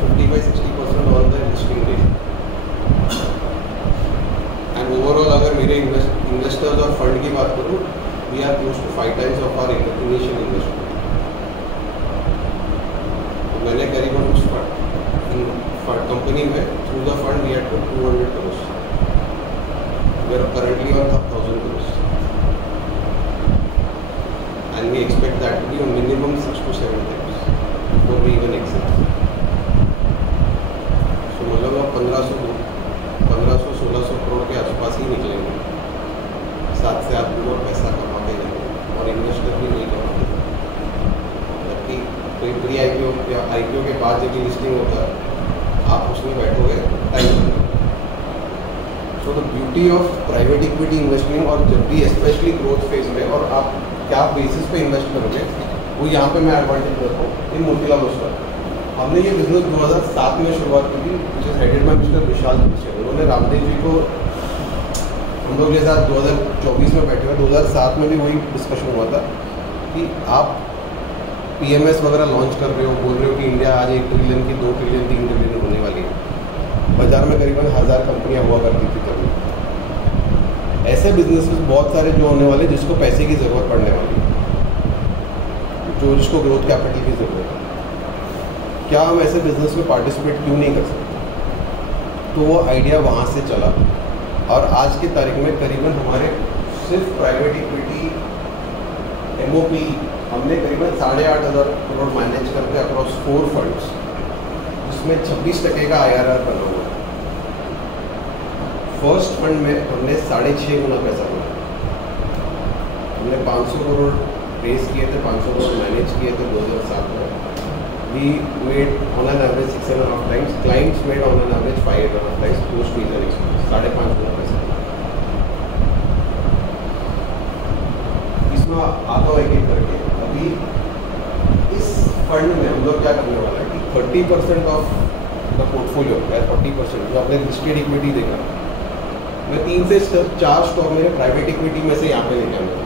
50-60% on the listing day. And overall अगर मेरे इन्वेस्टर्स और फंड की बात करूँ, we are close to 5 times of our initial investment. तो मैंने करीबन उस कंपनी में through the fund we had put 200 crores. We are currently on 1,000 crores. And we expect that to be a minimum 6 to 7 times before we even exit. So मतलब आप 1500-1600 करोड़ के आसपास ही निकलेंगे, 7 से 8 करोड़ पैसा कमाते जाएंगे, और इन्वेस्टर भी नहीं कमाते। जबकि कोई प्री IPO के बाद जब लिस्टिंग होता है, आप उसमें बैठोगे time. So the beauty of private equity investment, और जब भी स्पेशली ग्रोथ फेज में, और आप क्या बेसिस पे इन्वेस्ट करोगे, वो यहाँ पे मैं एडवांटेज रखता हूँ इन मोतीलाल ओसवाल। हमने ये बिजनेस 2007 में शुरुआत की थी, which is headed by mister Vishal Joshi. उन्होंने रामदेव जी को, हम लोग के साथ 2024 में बैठे हुए, 2007 में भी वही डिस्कशन हुआ था कि आप PMS वगैरह लॉन्च कर रहे हो, बोल रहे हो कि इंडिया आज 1 ट्रिलियन की 2 ट्रिलियन 3 ट्रिलियन होने वाली है। बाजार में करीबन 1000 कंपनियाँ हुआ करती थी तभी। ऐसे बिजनेसेस बहुत सारे जो होने वाले, जिसको पैसे की ज़रूरत पड़ने वाली है, जिसको ग्रोथ कैपिटल की ज़रूरत है, क्या हम ऐसे बिजनेस में पार्टिसिपेट क्यों नहीं कर सकते? तो वो आइडिया वहाँ से चला, और आज की तारीख में करीबन हमारे सिर्फ प्राइवेट इक्विटी MOP हमने करीबन 8,500 करोड़ मैनेज करके अक्रॉस 4 फंड्स, जिसमें 26% का IRR बना हुआ है। फर्स्ट फंड में हमने 6.5 गुना पैसा बनाया। हमने 500 करोड़ रेस किए थे, 500 करोड़ मैनेज किए थे 2007 में। We made on an average 6.5 times. Clients made on an average 5.5 times post fees and expenses. 5.5 गुना पैसा। इसमें आता है एक करके। अभी इस फंड में हम लोग क्या करने वाला है कि 30% ऑफ द पोर्टफोलियो या 40% जो आपने लिस्टेड इक्विटी देखा, मैं 3 से 4 स्टॉक मेरे प्राइवेट इक्विटी में से यहाँ पे लेके आऊँगा,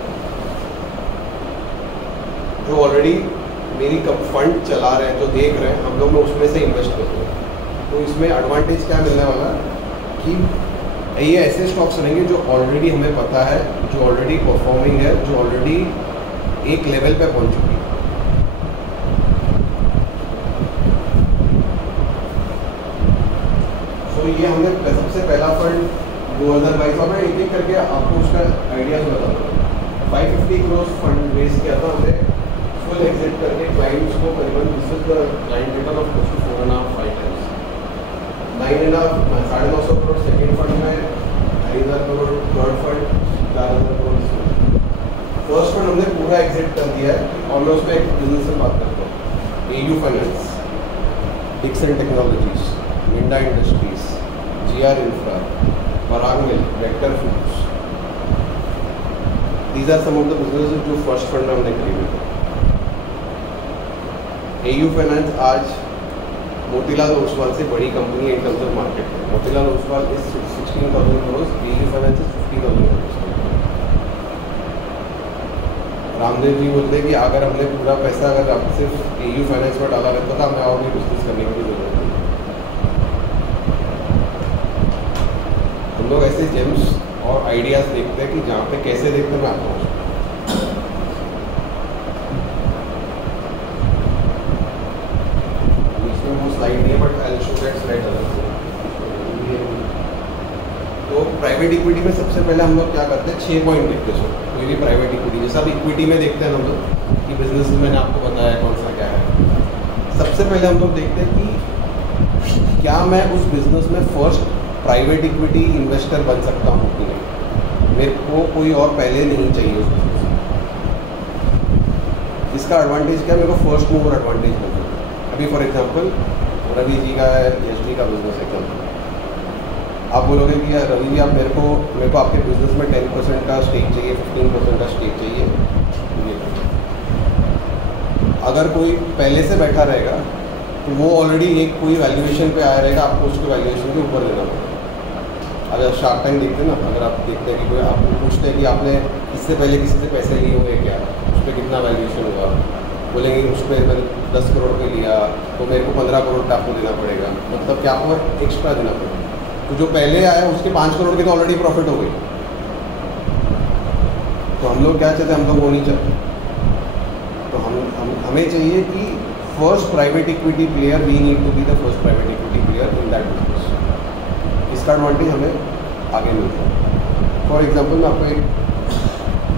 जो ऑलरेडी मेरी फंड चला रहे हैं, जो देख रहे हैं, हम लोग में उसमें से इन्वेस्ट करते हैं। तो इसमें एडवांटेज क्या मिलने वाला है कि ये ऐसे स्टॉक्स रहेंगे जो ऑलरेडी हमें पता है, जो ऑलरेडी परफॉर्मिंग है, जो ऑलरेडी एक लेवल पे पहुंच चुकी है। तो ये हमने सबसे पहला फंड 2022 में एक एक करके आपको उसका आइडिया बता दूँ। 550 करोड़ फंड रेज किया था हमने, फुल एग्जिट करके क्लाइंट्स को करीबन this is the client return of close to 4.5-5 times. 9,500 crore second fund में, 2,500 crore third fund, 4,000 crore. First fund हमने पूरा एग्जिट कर दिया है और मैं उस पर एक बिजनेस से बात करता हूँ। AU finance, Dixon technologies, Minda industries, GR infra, Parag milk, Vector foods, these are some of the businesses जो फर्स्ट फंड में हमने खरीदे थे। AU फाइनेंस आज मोतीलाल ओसवाल से बड़ी कंपनी है इन टर्म्स ऑफ मार्केट में। Motilal Oswal is 16,000 crore, AU finance is 50,000 crore. Ramdev ji बोलते हैं कि अगर हमने पूरा पैसा अगर आप सिर्फ AU फाइनेंस पर डाला रहता था, हमें और भी बिजनेस करने की जरूरत नहीं। हम लोग ऐसे जेम्स और आइडियाज देखते हैं कि जहाँ पे कैसे देखते हैं मैं आता हूँ। इसमें वो स्लाइड नहीं है but I show that slide अलग से। तो प्राइवेट इक्विटी में सबसे पहले हम लोग क्या करते हैं, 6 पॉइंट देखते हैं। कोई भी प्राइवेट इक्विटी जैसा आप इक्विटी में देखते हैं हम लोग कि बिजनेस में मैंने आपको बताया कौन सा क्या है। सबसे पहले हम लोग देखते हैं कि क्या मैं उस बिजनेस में फर्स्ट प्राइवेट इक्विटी इन्वेस्टर बन सकता हूँ कि नहीं। मेरे को कोई और पहले नहीं चाहिए उस बिजनेस में। इसका एडवांटेज क्या, मेरे को फर्स्ट मूवर एडवांटेज मिल सकता है। अभी फॉर एग्जांपल रवि जी का एचडी का बिजनेस एग्जाम्पल, आप बोलोगे कि यार रवि जी आप मेरे को आपके बिजनेस में 10% का स्टेक चाहिए, 15% का स्टेक चाहिए। अगर कोई पहले से बैठा रहेगा तो वो ऑलरेडी एक कोई वैल्यूएशन पे आया रहेगा, आपको उसके वैल्यूएशन के ऊपर देना पड़ेगा। अगर शार्क टैंक देखते हैं ना, अगर आप देखते हैं कि कोई आपको पूछते हैं कि आपने इससे पहले किसी से पैसे लिए हुए क्या, उस पर कितना वैल्यूएशन हुआ, बोलेंगे उस पर मैंने 10 करोड़ पे लिया तो मेरे को 15 करोड़ का आपको देना पड़ेगा, मतलब क्या आपको एक्स्ट्रा देना पड़ेगा। तो जो पहले आया उसके 5 करोड़ की तो ऑलरेडी प्रॉफिट हो गई। तो हम लोग क्या चाहते हैं, हम लोग वो नहीं चाहते। तो हमें चाहिए कि first private equity player, we need to be the first private equity player in that business. इसका एडवांटेज हमें आगे मिलता है। फॉर एग्जाम्पल मैं आपको एक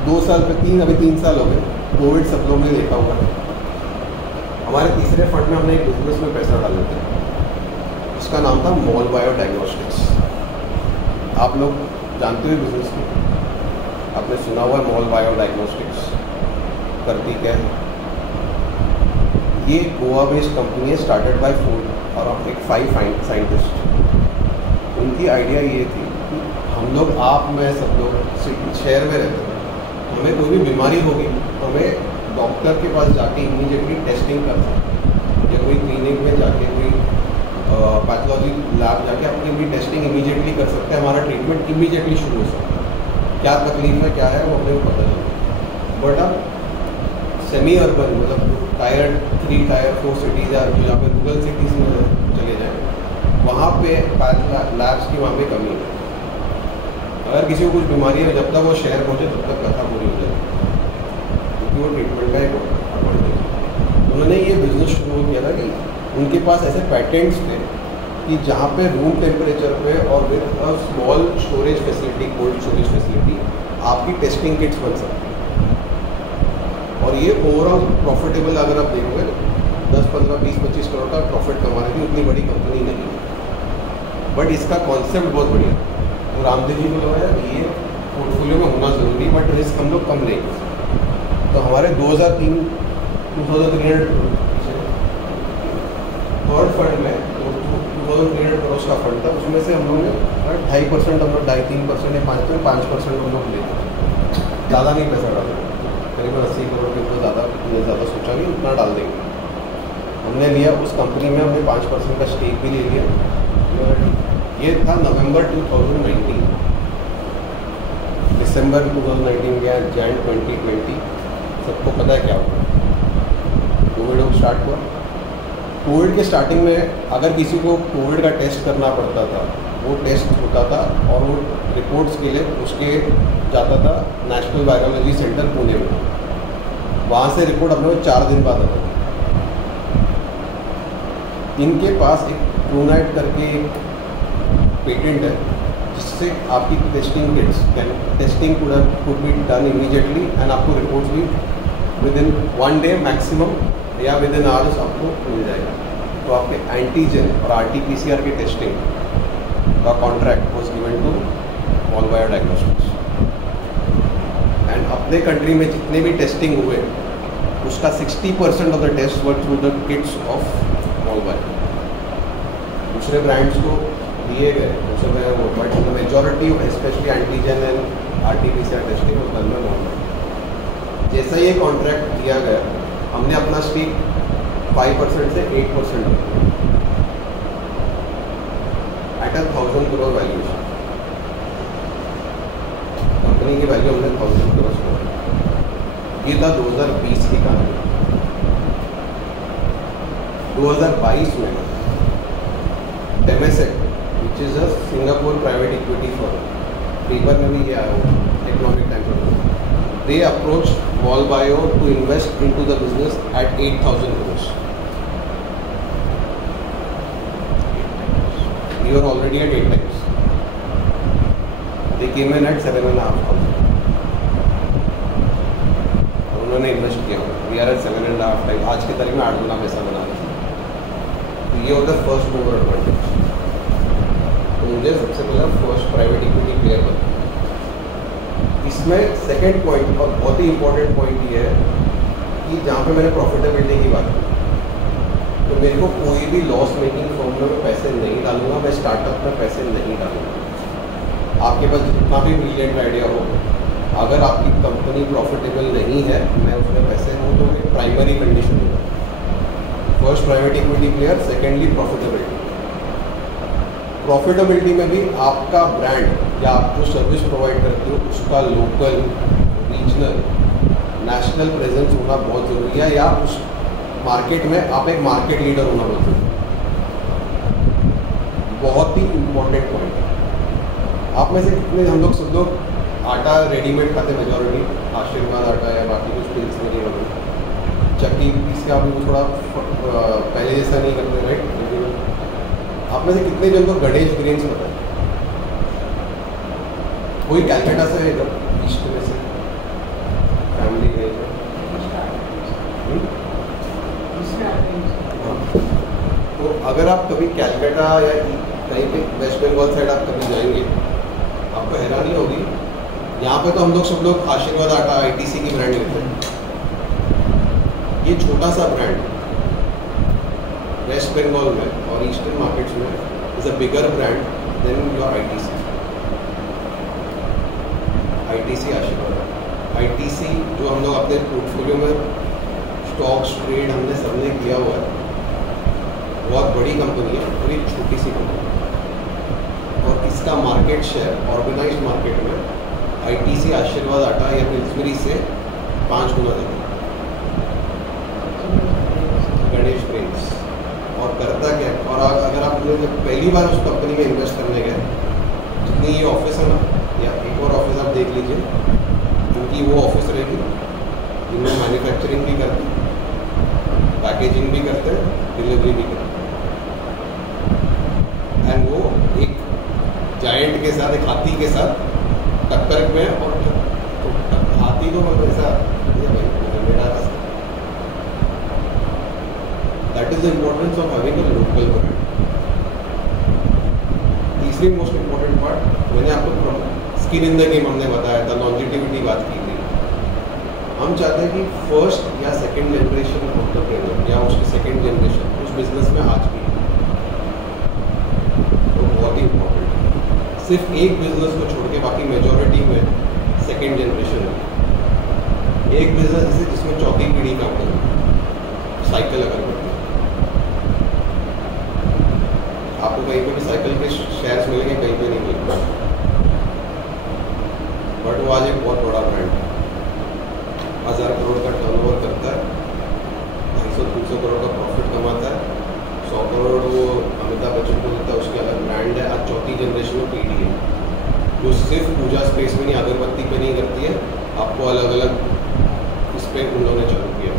2 साल पे 3 साल हो गए, कोविड सब लोग ने देखा हुआ है। हमारे तीसरे फंड में हमने एक बिजनेस में पैसा डाले थे, उसका नाम था मॉल बायो डायग्नोस्टिक्स। आप लोग जानते हो बिजनेस में, आपने सुना हुआ मॉल बायो डायग्नोस्टिक्स करती क्या है। ये गोवा बेस्ड कंपनी है, स्टार्टेड बाय 5 साइंटिस्ट। उनकी आइडिया ये थी कि हम लोग, आप मैं सब लोग शहर में रहते हैं, हमें कोई भी बीमारी होगी तो हमें डॉक्टर के पास जाके इमीडिएटली टेस्टिंग कर सकते हैं, या कोई क्लिनिक में जाके कोई पैथोलॉजी लैब जाके अपनी भी टेस्टिंग इमीडिएटली कर सकते हैं, हमारा ट्रीटमेंट इमीडिएटली शुरू हो सकता है। क्या तकलीफ है क्या है वो हमें पता चलता है। बट अब सेमी अर्बन मतलब टायर 3 टायर 4 सिटीज़ या जहाँ पे रूरल सिटीज़ में चले जाएँ, वहाँ पे लैब्स की वहाँ पे कमी है। अगर किसी को कुछ बीमारी है, जब तक वो शहर पहुँचे तब तक कथा पूरी हो जाए, क्योंकि वो ट्रीटमेंट का एक एडवांटेज। उन्होंने ये बिजनेस शुरू किया था कि उनके पास ऐसे पैटेंट्स थे कि जहाँ पे रूम टेम्परेचर पे और with a small storage facility, cold storage facility, आपकी टेस्टिंग किट्स बन सकती है। और ये ओवरऑल प्रॉफिटेबल, अगर आप देखोगे 10, 15, 20, 25 करोड़ का प्रॉफिट कमा रही थी, उतनी बड़ी कंपनी नहीं है, बट इसका कॉन्सेप्ट बहुत बढ़िया। तो रामदेव जी को लगा यार ये पोर्टफोलियो में होना ज़रूरी, बट रिस्क हम लोग कम लेंगे। तो हमारे 2300 थर्ड फंड में 2300 करोड़ का फंड था, उसमें से हम लोग ने 2.5% हम लोग 2.5% या 5% हम लोग लेते, ज़्यादा नहीं पैसा डाला, करीबन 80 करोड़ के ऊपर ज़्यादा सोचा नहीं, उतना डाल देंगे। हमने लिया उस कंपनी में, हमने 5% का स्टेक भी ले लिया। ये था नवंबर 2019, दिसंबर 2019 गया, जैन 2020, सबको पता है क्या हुआ, कोविड स्टार्ट हुआ। कोविड के स्टार्टिंग में अगर किसी को कोविड का टेस्ट करना पड़ता था, वो टेस्ट होता था और वो रिपोर्ट्स के लिए उसके जाता था नेशनल वायरोलॉजी सेंटर पुणे में, वहाँ से रिपोर्ट अपने को 4 दिन बाद आता था। इनके पास एक ट्रूनाइट करके एक पेटेंट है, जिससे आपकी testing kits testing could be done immediately and आपको रिपोर्ट्स भी विद इन 1 डे मैक्सिमम या विद इन आवर्स आपको मिल जाएगा। तो आपके एंटीजन और RT-PCR की टेस्टिंग का contract was given to Molbio diagnostics. And अपने कंट्री में जितने भी टेस्टिंग हुए उसका 60% of the test were through the kits of Molbio. दूसरे ब्रांड्स को दिए गए दूसरे but the majority specially antigen and RTPCR testing और डन में मॉलबायो। जैसा ये कॉन्ट्रैक्ट दिया गया हमने अपना स्टेक 5% से 8% एट 1,000 करोड़ वैल्यूएशन। कंपनी की वैल्यू हमने 1,000 करोड़ करी। ये था 2020 की कहानी। 2022 में टेमेसेक which is a Singapore private equity firm, paper में भी ये आया हो economic times, they approached Mallbio to invest into the business at 8,000 crores. We were already at 8 times. They came in at 7,500. और उन्होंने इन्वेस्ट किया। We are at 7.5 times. आज की तारीख में 8 गुना पैसा बना रहे हैं। तो ये होता है फर्स्ट मोवर एडवांटेज। तो मुझे सबसे पहला फर्स्ट प्राइवेट इक्विटी प्लेयर बना। इसमें सेकंड पॉइंट और बहुत ही इंपॉर्टेंट पॉइंट ये है कि जहाँ पे मैंने प्रॉफिटेबिलिटी की बात की, तो मेरे को कोई भी लॉस मेकिंग फॉर्म में पैसे नहीं डालूंगा, मैं स्टार्टअप में पैसे नहीं डालूंगा। आपके पास जितना भी ब्रिलियंट आइडिया हो, अगर आपकी कंपनी प्रॉफिटेबल नहीं है, मैं उसमें पैसे हूँ तो एक प्राइमरी कंडीशन होगा। First private equity player, secondly profitability. Profitability में भी आपका ब्रांड या आप जो सर्विस प्रोवाइड करते हो उसका लोकल, रीजनल, नेशनल प्रेजेंस होना बहुत ज़रूरी है, या उस मार्केट में आप एक मार्केट लीडर होना बहुत ज़रूरी है। बहुत ही इम्पोर्टेंट पॉइंट है। आप में से कितने, हम लोग सब लोग आटा रेडीमेड खाते, मेजॉरिटी आशीर्वाद आटा या बाकी कुछ पिल्स नहीं करते, चक्की पीस के आप लोग थोड़ा पहले जैसा नहीं करते, राइट। आप में से कितने जन को गणेश ग्रेन्स पता है? कोई कैलकाटा से है इधर, ईस्ट में से फैमिली गए तो अगर आप कभी कैलकाटा या कहीं पे वेस्ट बंगाल साइड आप कभी जाएंगे, आपको हैरानी होगी, यहाँ पे तो हम लोग सब लोग आशीर्वाद आटा आईटीसी की ब्रांड लेते हैं। ये छोटा सा ब्रांड वेस्ट बंगाल में और ईस्टर्न मार्केट्स में is a bigger brand than your ITC. ITC Aashirvaad, ITC जो हम लोग अपने पोर्टफोलियो में स्टॉक्स ट्रेड हमने सबने किया हुआ है, बहुत बड़ी कंपनी है और एक छोटी सी कंपनी, और इसका मार्केट शेयर ऑर्गेनाइज्ड मार्केट में आईटीसी आशीर्वाद आटा या पिल्सबेरी से 5 गुना ज़्यादा। गणेश ग्रेन्स और करता क्या, और अगर आप जब पहली बार उस कंपनी में इन्वेस्ट करने गए, जितनी ये ऑफिस है ना, या एक और ऑफिस आप देख लीजिए, क्योंकि वो ऑफिस रहेगी जिनमें मैन्युफैक्चरिंग भी करते हैं, पैकेजिंग भी करते हैं, डिलीवरी भी करते हैं, एंड वो एक जायंट के साथ, एक हाथी के साथ टक्कर में, और तो हाथी तो मतलब ऐसा मेरा रास्ता। That is the importance of having a local brand. तीसरी मोस्ट इम्पोर्टेंट पार्ट, मैंने आपको स्किन इन द गेम हमने बताया था, लॉन्जिटिविटी बात की थी। हम चाहते हैं कि फर्स्ट या सेकंड जनरेशन एंटरप्रेन्योर या उसकी सेकंड जनरेशन उस बिजनेस में आज भी, तो बहुत ही इम्पोर्टेंट है। सिर्फ एक बिजनेस को छोड़ के बाकी मेजॉरिटी में सेकंड जनरेशन है। एक बिजनेस जैसे जिसमें चौथी पीढ़ी काम करें, साइकिल अगर आपको कहीं पे भी साइकिल के शेयर्स मिलेंगे, कहीं पे नहीं मिलेंगे, बट वो आज एक बहुत बड़ा ब्रांड है। 1000 करोड़ का टर्नओवर करता है, 250-300 करोड़ का प्रॉफिट कमाता है, 100 करोड़ वो अमिताभ बच्चन को देता है, उसकी अलग ब्रांड है। आज चौथी जनरेशन में पीढ़ी है जो सिर्फ पूजा स्पेस में नहीं, अगरबत्ती पे नहीं करती है, आपको अलग अलग इस पर उन्होंने चालू किया।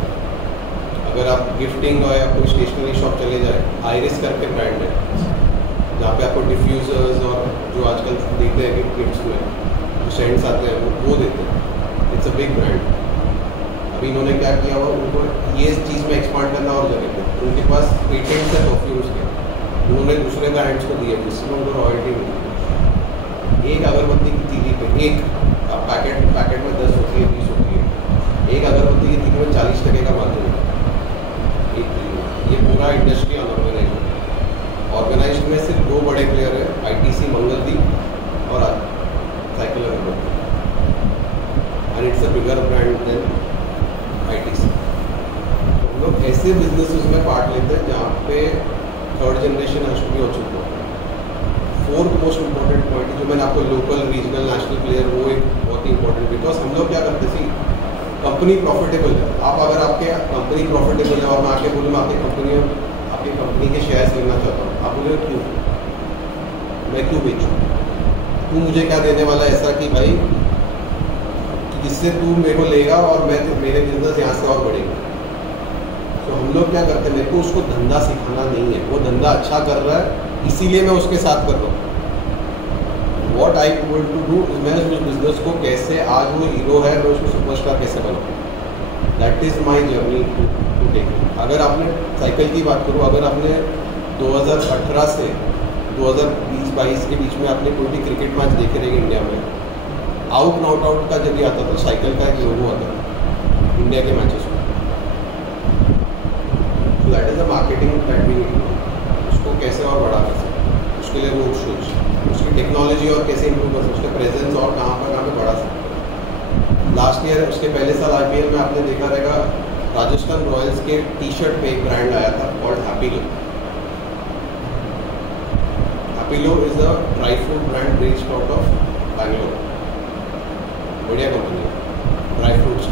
अगर आप गिफ्टिंग या कोई स्टेशनरी शॉप चले जाए, आयरिस करके ब्रांड है, जहाँ पे आपको डिफ्यूज़र्स और जो आजकल देते हैं गिफ्ट्स में जो सेंट्स आते हैं वो देते हैं। It's a big brand. अभी इन्होंने क्या किया हुआ, उनको ये चीज़ में एक्सपांड करना और जगह पे उनके पास पेटेंट्स है परफ्यूम्स के, उन्होंने दूसरे ब्रांड्स को दिए, जिसमें उनको रॉयल्टी मिली। एक अगरबत्ती की तीली पे एक पैकेट में 10 होती है, 20 एक अगरबत्ती की तकरीबन 40% का मार्जिन है एक किलो। ये पूरा इंडस्ट्री अनऑर्गेनाइज है। ऑर्गेनाइज में सिर्फ 2 बड़े प्लेयर है, ITC मंगलदीप और Cycle agarbatti, and it's a bigger brand than ITC। तो हम लोग ऐसे बिजनेसेस में पार्ट लेते हैं जहाँ पे 3rd जनरेशन भी हो चुका है। 4th मोस्ट इम्पॉर्टेंट पॉइंट जो मैंने आपको लोकल, रीजनल, नेशनल प्लेयर, वो एक बहुत ही इंपॉर्टेंट, बिकॉज हम लोग क्या करते थे, कंपनी प्रॉफिटेबल है। आप अगर आपके कंपनी प्रॉफिटेबल है और मैं आके बोलूँ मैं आपकी कंपनी के शेयर्स लेना चाहता हूँ, आप बोले क्यों, मैं क्यों बेचूँ, तू मुझे क्या देने वाला है ऐसा कि भाई जिससे तू मेरे को लेगा और मैं मेरे बिजनेस यहाँ से और बढ़ेगा। तो हम लोग क्या करते हैं, मेरे को उसको धंधा सिखाना नहीं है, वो धंधा अच्छा कर रहा है इसीलिए मैं उसके साथ कर रहा हूँ। What I want to do, मैं उस बिजनेस को कैसे, आज वो हीरो है मैं उसको सुपरस्टार कैसे बनाऊँ, that is my journey to take. अगर आपने साइकिल की बात करूँ, अगर आपने 2018 से 2020-22 के बीच में आपने कोई भी क्रिकेट मैच देखे रहेंगे इंडिया में, आउट नॉट आउट का जब भी आता था साइकिल का एक लोगो आता था इंडिया के मैचेस में। तो that is the marketing that we need. उसको कैसे और बड़ा कर सकते हैं, उसके लिए रोड शोज, उसकी टेक्नोलॉजी और कैसे इंप्रूव कर सकते हैं, उसका प्रेजेंस और कहाँ पे बढ़ा सकते हैं। लास्ट ईयर, उसके पहले साल IPL में आपने देखा रहेगा राजस्थान रॉयल्स के टी-शर्ट पे एक ब्रांड आया था called Happilo. Happilo is a dry fruit brand based out of Bangalore, बढ़िया कंपनी है ड्राई फ्रूट्स,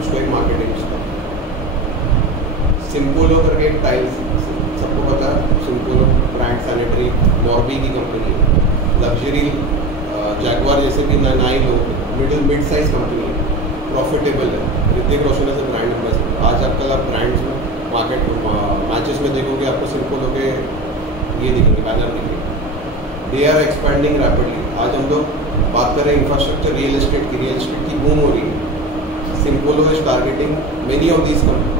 उसको एक मार्केटिंग उसका। सिम्पोलो करके एक टाइल्स, सबको पता है सिम्पोलो ब्रांड, सैनिटरी, मॉर्बी की कंपनी है, लग्जरी जैगवार जैसे भी नाई लोग, मिड साइज कंपनी है, प्रॉफिटेबल है। ऋतिक रोशन है ब्रांड एम्बेसडर। आज आजकल आप ब्रांड्स में मार्केट मैचेस में देखोगे आपको सिम्पोलो के ये दिखेंगे, बैनर दिखेंगे। They are expanding rapidly. आज हम लोग बात करें इंफ्रास्ट्रक्चर, रियल एस्टेट की बूम हो रही है। Simpolo is targeting many of these company,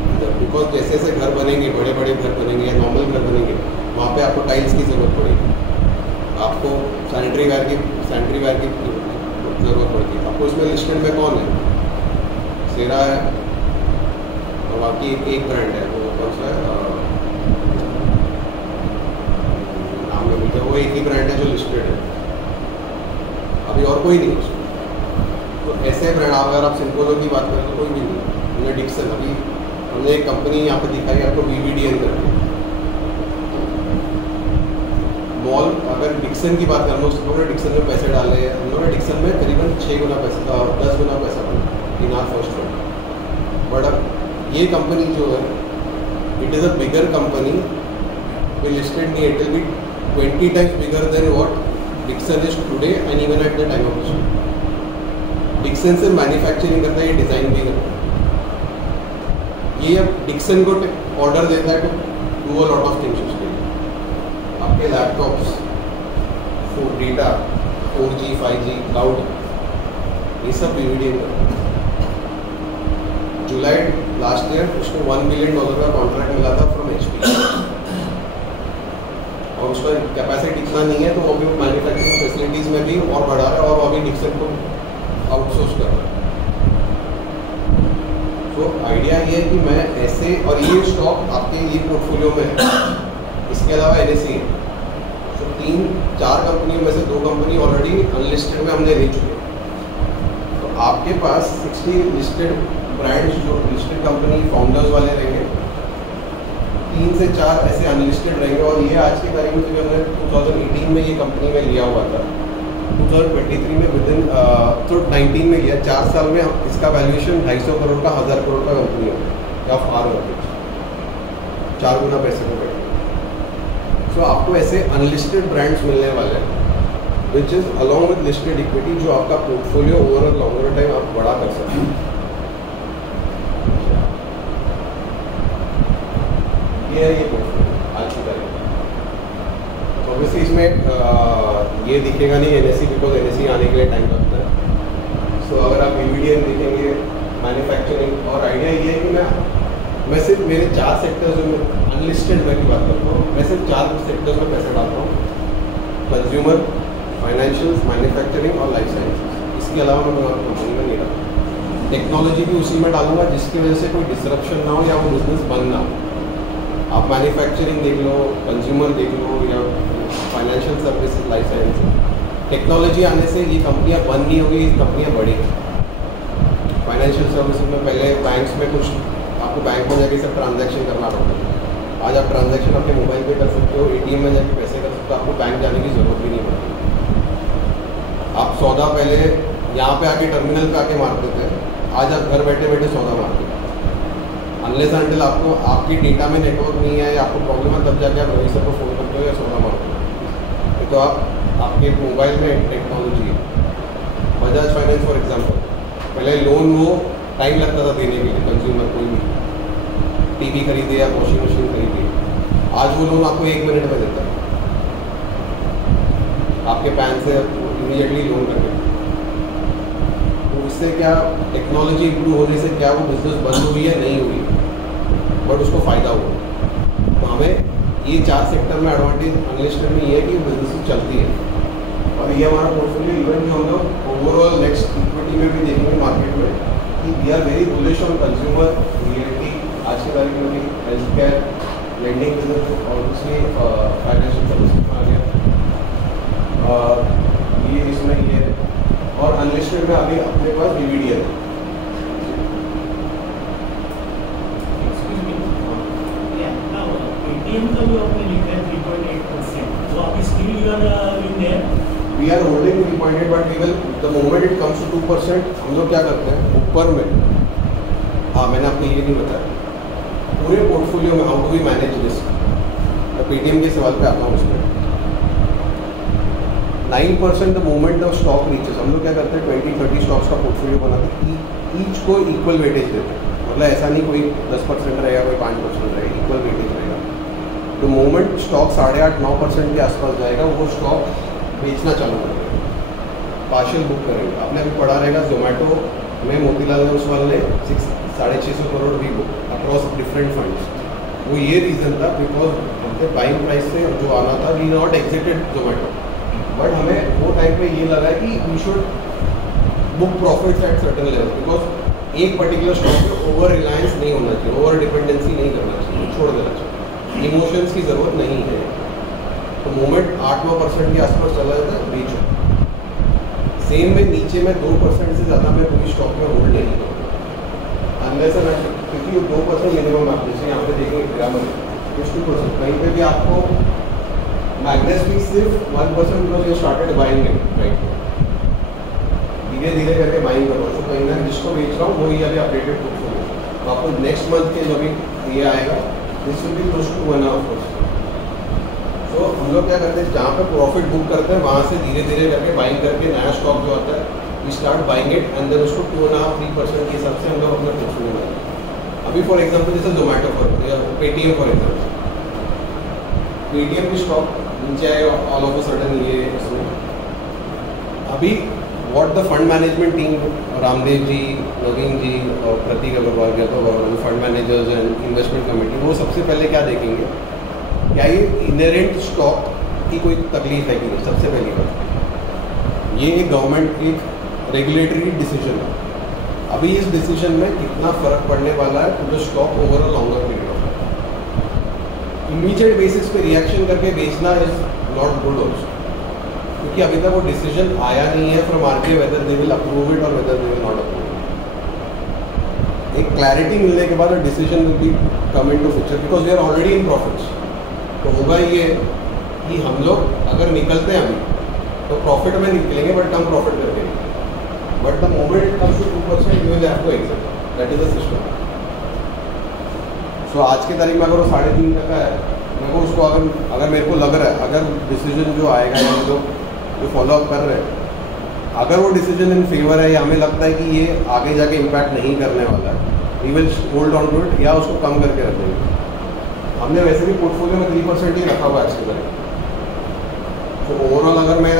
because जैसे जैसे घर बनेंगे, बड़े बड़े घर बनेंगे या नॉर्मल घर बनेंगे, वहाँ पे आपको टाइल्स की ज़रूरत पड़ेगी, आपको सैनिटरी वेयर की ज़रूरत पड़ती है। आपको इसमें लिस्टेड में कौन है, सेरा है और बाकी एक ब्रांड है, वो कौन सा है, नाम में मिलता है, वो एक ही ब्रांड है जो लिस्टेड है, अभी और कोई नहीं है। तो ऐसे ब्रांड अगर आप सिम्पोलो की बात करें तो कोई भी नहीं। हमने डिक्सन, अभी हमने एक कंपनी यहाँ पे दिखाई आपको BVDN करके मॉल। अगर डिक्सन की बात करें, हम लोगों ने डिक्सन में पैसे डाले हैं, हम लोगों ने डिक्सन में करीबन 6 गुना पैसा, 10 गुना पैसा डाला in our first fund. But अब ये कंपनी जो है, it is a bigger company, we listed नहीं, it will be 20 times bigger than what Dixon is today and even at the time of listing. Dixon से manufacturing करता है, ये design भी करता है। ये अब डिक्सन को ऑर्डर देता है to do a lot of things उसके लिए। आपके laptops, data, 4G 5G cloud, ये सब BVDN करता है। जुलाई लास्ट ईयर उसको $1 बिलियन का कॉन्ट्रैक्ट मिला था फ्रॉम HP, और उसका कैपेसिटी इतना नहीं है, तो वो भी मैन्युफैक्चरिंग फैसिलिटीज़ में भी और बढ़ा रहा है और वो अभी डिक्सन को आउटसोर्स कर रहा है। तो आइडिया ये है कि मैं ऐसे, और ये स्टॉक आपके ये पोर्टफोलियो में है, इसके अलावा NSE है, तो 3-4 कंपनियों में से 2 कंपनी ऑलरेडी अनलिस्टेड में हमने ले चुके हैं। तो आपके पास 60 लिस्टेड ब्रांड्स, जो लिस्टेड कंपनी फाउंडर्स वाले रहेंगे, 3 से 4 ऐसे अनलिस्टेड रहेंगे। और ये आज के तारीख में जो हमने 2018 में ये कंपनी में लिया हुआ था, 2023 में विदिन तो 19 में लिया, 4 साल में इसका वैल्यूएशन 250 करोड़ का, 1000 करोड़ का कंपनी हो या फार होती, 4 गुना पैसे को बढ़े। सो आपको ऐसे अनलिस्टेड ब्रांड्स मिलने वाले हैं, which is along with listed equity, जो आपका portfolio over a longer time आप बड़ा कर सकते हैं। ये है ये पोर्टफोलियो आज की तारीख में। ऑब्वियसली इसमें ये दिखेगा नहीं NSE, बिकॉज NSE आने के लिए टाइम लगता है। सो अगर आप BVDN दिखेंगे, मैन्युफैक्चरिंग, और आइडिया ये है कि मैं सिर्फ मेरे 4 सेक्टर्स जो अनलिस्टेड में की बात करता हूँ, मैं सिर्फ 4 सेक्टर्स में पैसे डालता हूँ, कंज्यूमर, फाइनेंशियल्स, मैन्युफैक्चरिंग और लाइफ साइंसेज। इसके अलावा मैं कंपनी में नहीं डालता। टेक्नोलॉजी भी उसी में डालूंगा जिसकी वजह से कोई डिसरप्शन ना हो या वो बिजनेस बंद ना हो। आप मैन्युफैक्चरिंग देख लो, कंज्यूमर देख लो, या financial services, life sciences, technology आने से ये कंपनियां बंद नहीं होगी, ये कंपनियां बढ़ेंगी। फाइनेंशियल सर्विसेज में पहले बैंक्स में कुछ आपको बैंक में जाके सब ट्रांजैक्शन करना पड़ता है। आज आप ट्रांजैक्शन अपने मोबाइल पे कर सकते हो, ATM में जाके पैसे कर सकते हो, आपको बैंक जाने की ज़रूरत भी नहीं पड़ती। आप सौदा पहले यहाँ पे आके टर्मिनल पे आके मारते थे, आज आप घर बैठे बैठे सौदा मारते हो। अनलेस अनटिल आपको आपकी डेटा में नेटवर्क नहीं है या आपको प्रॉब्लम है, तब जाके आप रवि सर को फ़ोन करते हो या सौदा मारते हो। तो आप आपके मोबाइल में टेक्नोलॉजी है। बजाज फाइनेंस फॉर एग्जांपल, पहले लोन वो टाइम लगता था देने के लिए, कंज्यूमर कोई भी टीवी खरीदे या वॉशिंग मशीन खरीदे, आज वो लोन आपको 1 मिनट में देता है, आपके पैन से इमीडिएटली लोन कर देता है। तो इससे क्या टेक्नोलॉजी इम्प्रूव होने से क्या वो बिजनेस बंद हुई है? नहीं हुई, बट उसको फ़ायदा हुआ। तो हमें ये 4 सेक्टर में एडवांटेज अनलिस्टेड में ये है कि बिजनेस चलती है। और ये हमारा पोर्टफोलियो इवन जो हम लोग ओवरऑल नेक्स्ट इक्विटी में भी देखेंगे मार्केट में कि we are very bullish on consumer, reality, आज के तारीख में health care, lending business, obviously financial services आ गया, ये इसमें ये है। और अनलिस्टेड में अभी अपने पास DVDL है। ATM का जो आपने लिखा है 3.8%, तो अभी still you are in there? We are holding 3.8, but we will the moment it comes to 2%, हम लोग क्या करते हैं ऊपर में, हाँ मैंने आपको ये नहीं बताया, पूरे पोर्टफोलियो में how do we manage risk. मैं पेटीएम के सवाल पे आता हूँ। उसमें 9% the moment of stock reaches, हम लोग क्या करते हैं 20-30 स्टॉक्स का पोर्टफोलियो बनाते हैं, ईच को इक्वल वेटेज देते हैं। मतलब ऐसा नहीं कोई 10% रहेगा, कोई 5% रहेगा, इक्वल वेटेज रहेगा। तो मोमेंट स्टॉक 8.5-9% के आसपास जाएगा, वो स्टॉक बेचना चालू करेंगे, पार्शियल बुक करेंगे। आपने अभी पढ़ा रहेगा जोमेटो में मोतीलाल ओसवाल ने 650 करोड़ भी बुक अक्रॉस डिफरेंट फंड्स। वो ये रीज़न था बिकॉज हमसे बाइंग प्राइस से जो आना था, we not exited Zomato, but हमें वो टाइम पे ये लगा कि we should book profits at certain level, because एक पर्टिकुलर स्टॉक पे ओवर रिलायंस नहीं होना चाहिए, ओवर डिपेंडेंसी नहीं करना चाहिए, छोड़ देना चाहिए, इमोशंस की ज़रूरत नहीं है। तो मोमेंट 8-9% के आसपास चला जाता है, रीच। सेम में नीचे में 2% से ज़्यादा मैं कोई स्टॉक में होल्ड नहीं करूँगा अनलेस क्योंकि 2% मिनिमम आप जैसे यहाँ पे देखेंगे ग्रामर 2%, कहीं पे भी आपको मैग्नेस भी सिर्फ 1% because you started buying right, धीरे धीरे करके बाइंग करो। तो कहीं ना जिसको बेच रहा हूँ वही अभी अपडेटेड पोर्टफोलियो, तो आपको नेक्स्ट मंथ के जब ये आएगा this will be close to 1.5%। तो हम लोग क्या करते हैं, जहाँ पे प्रॉफिट बुक करते हैं वहाँ से धीरे धीरे करके बाइंग करके नया स्टॉक जो आता है we start buying it and then उसको 2.5-3% के हिसाब से हम लोग अपना पोर्टफोलियो बनाते। अभी फॉर एग्जाम्पल जैसे जोमेटो फॉर या पेटीएम फॉर एग्जाम्पल, पेटीएम की स्टॉक नीचे आए ऑल ऑफ अ सडन ये इसमें अभी what the fund management team Ramdev ji, Naveen ji और प्रतीक अग्रवाल के तो fund managers and investment committee, वो सबसे पहले क्या देखेंगे, क्या ये इनहेरेंट स्टॉक की कोई तकलीफ है कि नहीं। सबसे पहली बात ये एक गवर्नमेंट की रेगुलेटरी डिसीजन है, अभी इस डिसीजन में कितना फर्क पड़ने वाला है to the stock over a longer period of time. Immediate basis पे रिएक्शन करके बेचना इज नॉट गुड ऑल्सो, क्योंकि अभी तक वो डिसीजन आया नहीं है from RBI whether they will approve it और whether they will not approve it. एक क्लैरिटी मिलने के बाद decision will be come in to future because we are already in profits. तो होगा ये कि हम लोग अगर निकलते हैं अभी तो प्रॉफिट में निकलेंगे बट कम प्रॉफिट करके, but the moment it comes to 2% you will have to exit, that is the system. So आज की तारीख में अगर वो 3.5 का है, मेरे को उसको अगर मेरे को लग रहा है अगर डिसीजन जो आएगा या जो फॉलो अप कर रहे हैं अगर वो डिसीजन इन फेवर है या हमें लगता है कि ये आगे जाके इम्पैक्ट नहीं करने वाला है, we will hold on to it या उसको कम करके रखेंगे। हमने वैसे भी पोर्टफोलियो में 3% ही रखा हुआ है आज के तारीख। तो ओवरऑल अगर मैं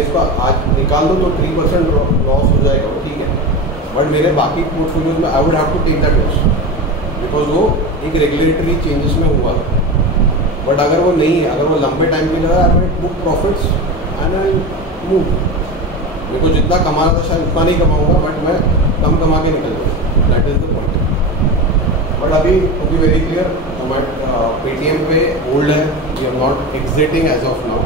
इसको आज निकाल दूँ तो 3% लॉस हो जाएगा, वो ठीक है, बट मेरे बाकी पोर्टफोलियोज में I would have to take that loss because वो एक रेगुलेटरी चेंजेस में हुआ। बट अगर वो नहीं है, अगर वो लंबे टाइम के लिए I will book profits and I move. मेरे को जितना कमाना था शायद उतना नहीं कमाऊँगा, बट मैं कम कमा के निकल जाऊँगा। That is the point. But अभी to be very clear, Paytm पे होल्ड है, we are not exiting as of now.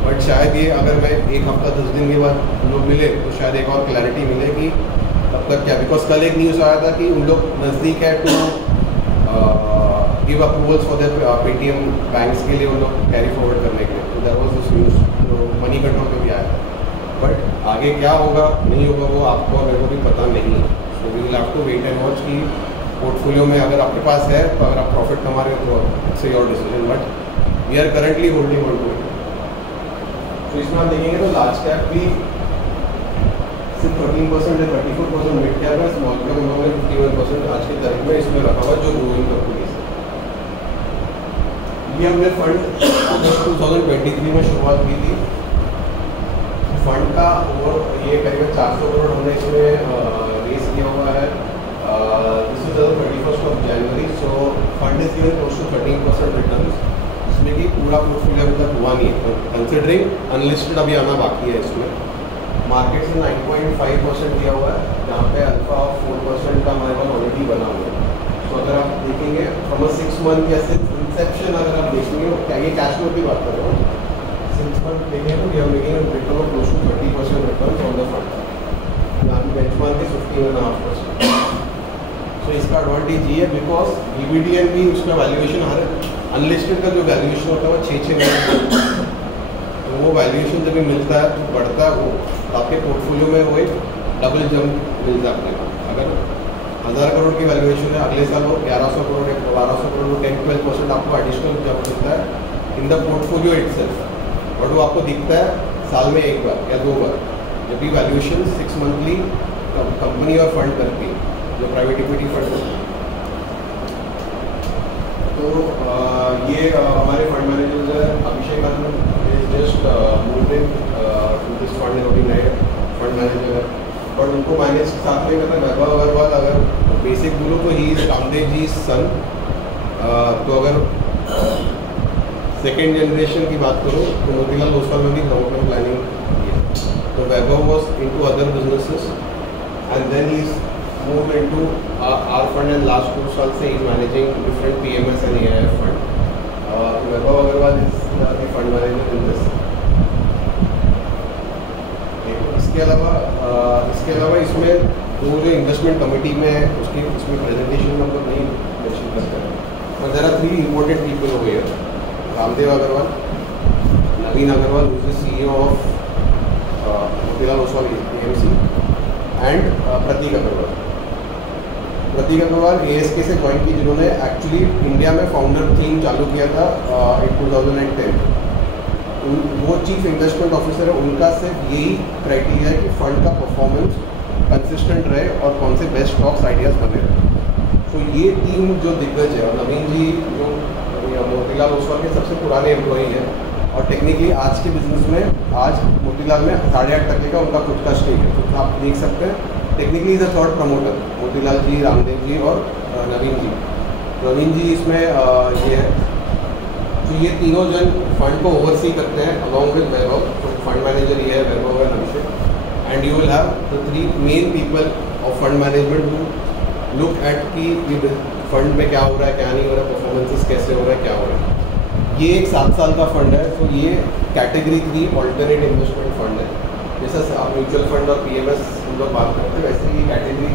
But शायद ये अगर मैं एक हफ्ता 10 दिन के बाद हम लोग मिले तो शायद एक और क्लैरिटी मिले कि तब तक क्या, बिकॉज कल एक न्यूज़ आया था कि उन लोग नज़दीक है to give approvals for their Paytm banks के लिए उन लोग कैरी फॉरवर्ड करने के लिए। तो दैट वाज दिस न्यूज़, तो मनी कंट्रोल पे भी आया। बट आगे क्या होगा नहीं होगा वो आपको और मेरे को भी पता नहीं है। So we will have to wait and watch कि पोर्टफोलियो में अगर आपके पास है तो अगर आप प्रॉफिट कमा रहे हो तो it's your decision, but we are currently holding on to it. तो इसमें आप देखेंगे तो लार्ज कैप भी सिर्फ 13% है, 34% मिड कैप है, स्मॉल कैप हम लोगों ने 51% आज की तारीख में इसमें रखा हुआ जो ग्रोइंग कंपनीज है। ये हमने फंड 2023 में शुरुआत की थी। फंड का और ये करीबन 400 करोड़ हमने इसमें रेस किया हुआ है। This is 31 January, so fund is given close to 13% return, जिसमें कि पूरा पोर्टफोलियो अभी तक हुआ नहीं है, कंसिडरिंग अनलिस्टेड अभी आना बाकी है। इसमें मार्केट से 9.5% दिया हुआ है, जहाँ पे अल्फा 4% का हमारे पास ऑलरेडी बना हुआ है। तो अगर आप देखेंगे फ्रॉम 6 मंथ या सिर्फ इंसेप्शन अगर आप देखेंगे क्या ये कैश फ्लो की बात कर रहे हो, 6 मंथ देखेंगे तो we are making return of close to 30% return on the fund. यहाँ की बेंचमार्क है 15.5%। तो इसका एडवांटेज ये है बिकॉज डिविडेंड भी उसका वैल्यूएशन हर अनलिस्टेड का जो वैल्यूएशन होता है वो 6 महीने, तो वो वैल्यूएशन जब भी मिलता है तो बढ़ता है वो, तो आपके पोर्टफोलियो में वो एक डबल जंप मिल जाता है। अगर 1000 करोड़ की वैल्यूएशन है, अगले साल वो 1100 करोड़ या 1200 करोड़ 10-12% आपको एडिशनल जंप मिलता है in the portfolio itself, but वो आपको दिखता है साल में एक बार या 2 बार, जब भी वैल्यूएशन 6 मंथली कंपनी और फंड करती है, जो प्राइवेट इक्विटी फंड होती है। तो ये हमारे फंड मैनेजर्स है Abhishek Anand just move in to this fund, अभी नए फंड मैनेजर है, बट उनको मैनेज साथ में करना वैभव अग्रवाल। अगर बेसिक बोलो तो ही इज रामदेव जी सन। तो अगर सेकेंड जनरेशन की बात करो तो मोतीलाल ओसवाल में भी लॉन्ग टर्म प्लानिंग की है। तो Vaibhav was in to other businesses and then he moved into our fund, and last 2 साल से is managing different PMS and AIF fund. Vaibhav Agarwal is the fund manager in this. इसके अलावा इसमें जो investment committee में है उसकी इसमें प्रेजेंटेशन में हम लोग नहीं मेंशन करते हैं, और there are 3 important people over here. Ramdev Agrawal, Naveen Agrawal who is the CEO of Motilal Oswal AMC, and Prateek Agrawal. Prateek Agrawal ASK से ज्वाइन की, जिन्होंने एक्चुअली इंडिया में फाउंडर टीम चालू किया था इन 2010। वो चीफ इन्वेस्टमेंट ऑफिसर है, उनका सिर्फ यही क्राइटेरिया है कि फंड का परफॉर्मेंस कंसिस्टेंट रहे और कौन से बेस्ट स्टॉक्स आइडियाज़ बने रहे। तो ये टीम जो दिग्गज है, और नवीन जी जो मोतीलाल ओसवाल के सबसे पुराने एम्प्लॉई हैं, और टेक्निकली आज के बिजनेस में आज मोतीलाल में 8.5% का उनका खुद का स्टेक है। तो आप देख सकते हैं technically is a third promoter, Motilal ji, Ramdev ji और नवीन जी। नवीन जी इसमें ये है, तो ये तीनों जन फंड को ओवरसी करते हैं अलॉन्ग विद वैभव। तो फंड मैनेजर ये है वैभव और Abhishek, and you will have the 3 main people of fund management who look at कि फंड में क्या हो रहा है, क्या नहीं हो रहा है, परफॉर्मेंसेस कैसे हो रहा है, क्या हो रहा है। ये एक 7 साल का फंड है, तो ये कैटेगरी 3 ऑल्टरनेट इन्वेस्टमेंट फंड है। जैसा आप म्यूचुअल फंड और PMS हम लोग बात करते हैं, वैसे ये कैटेगरी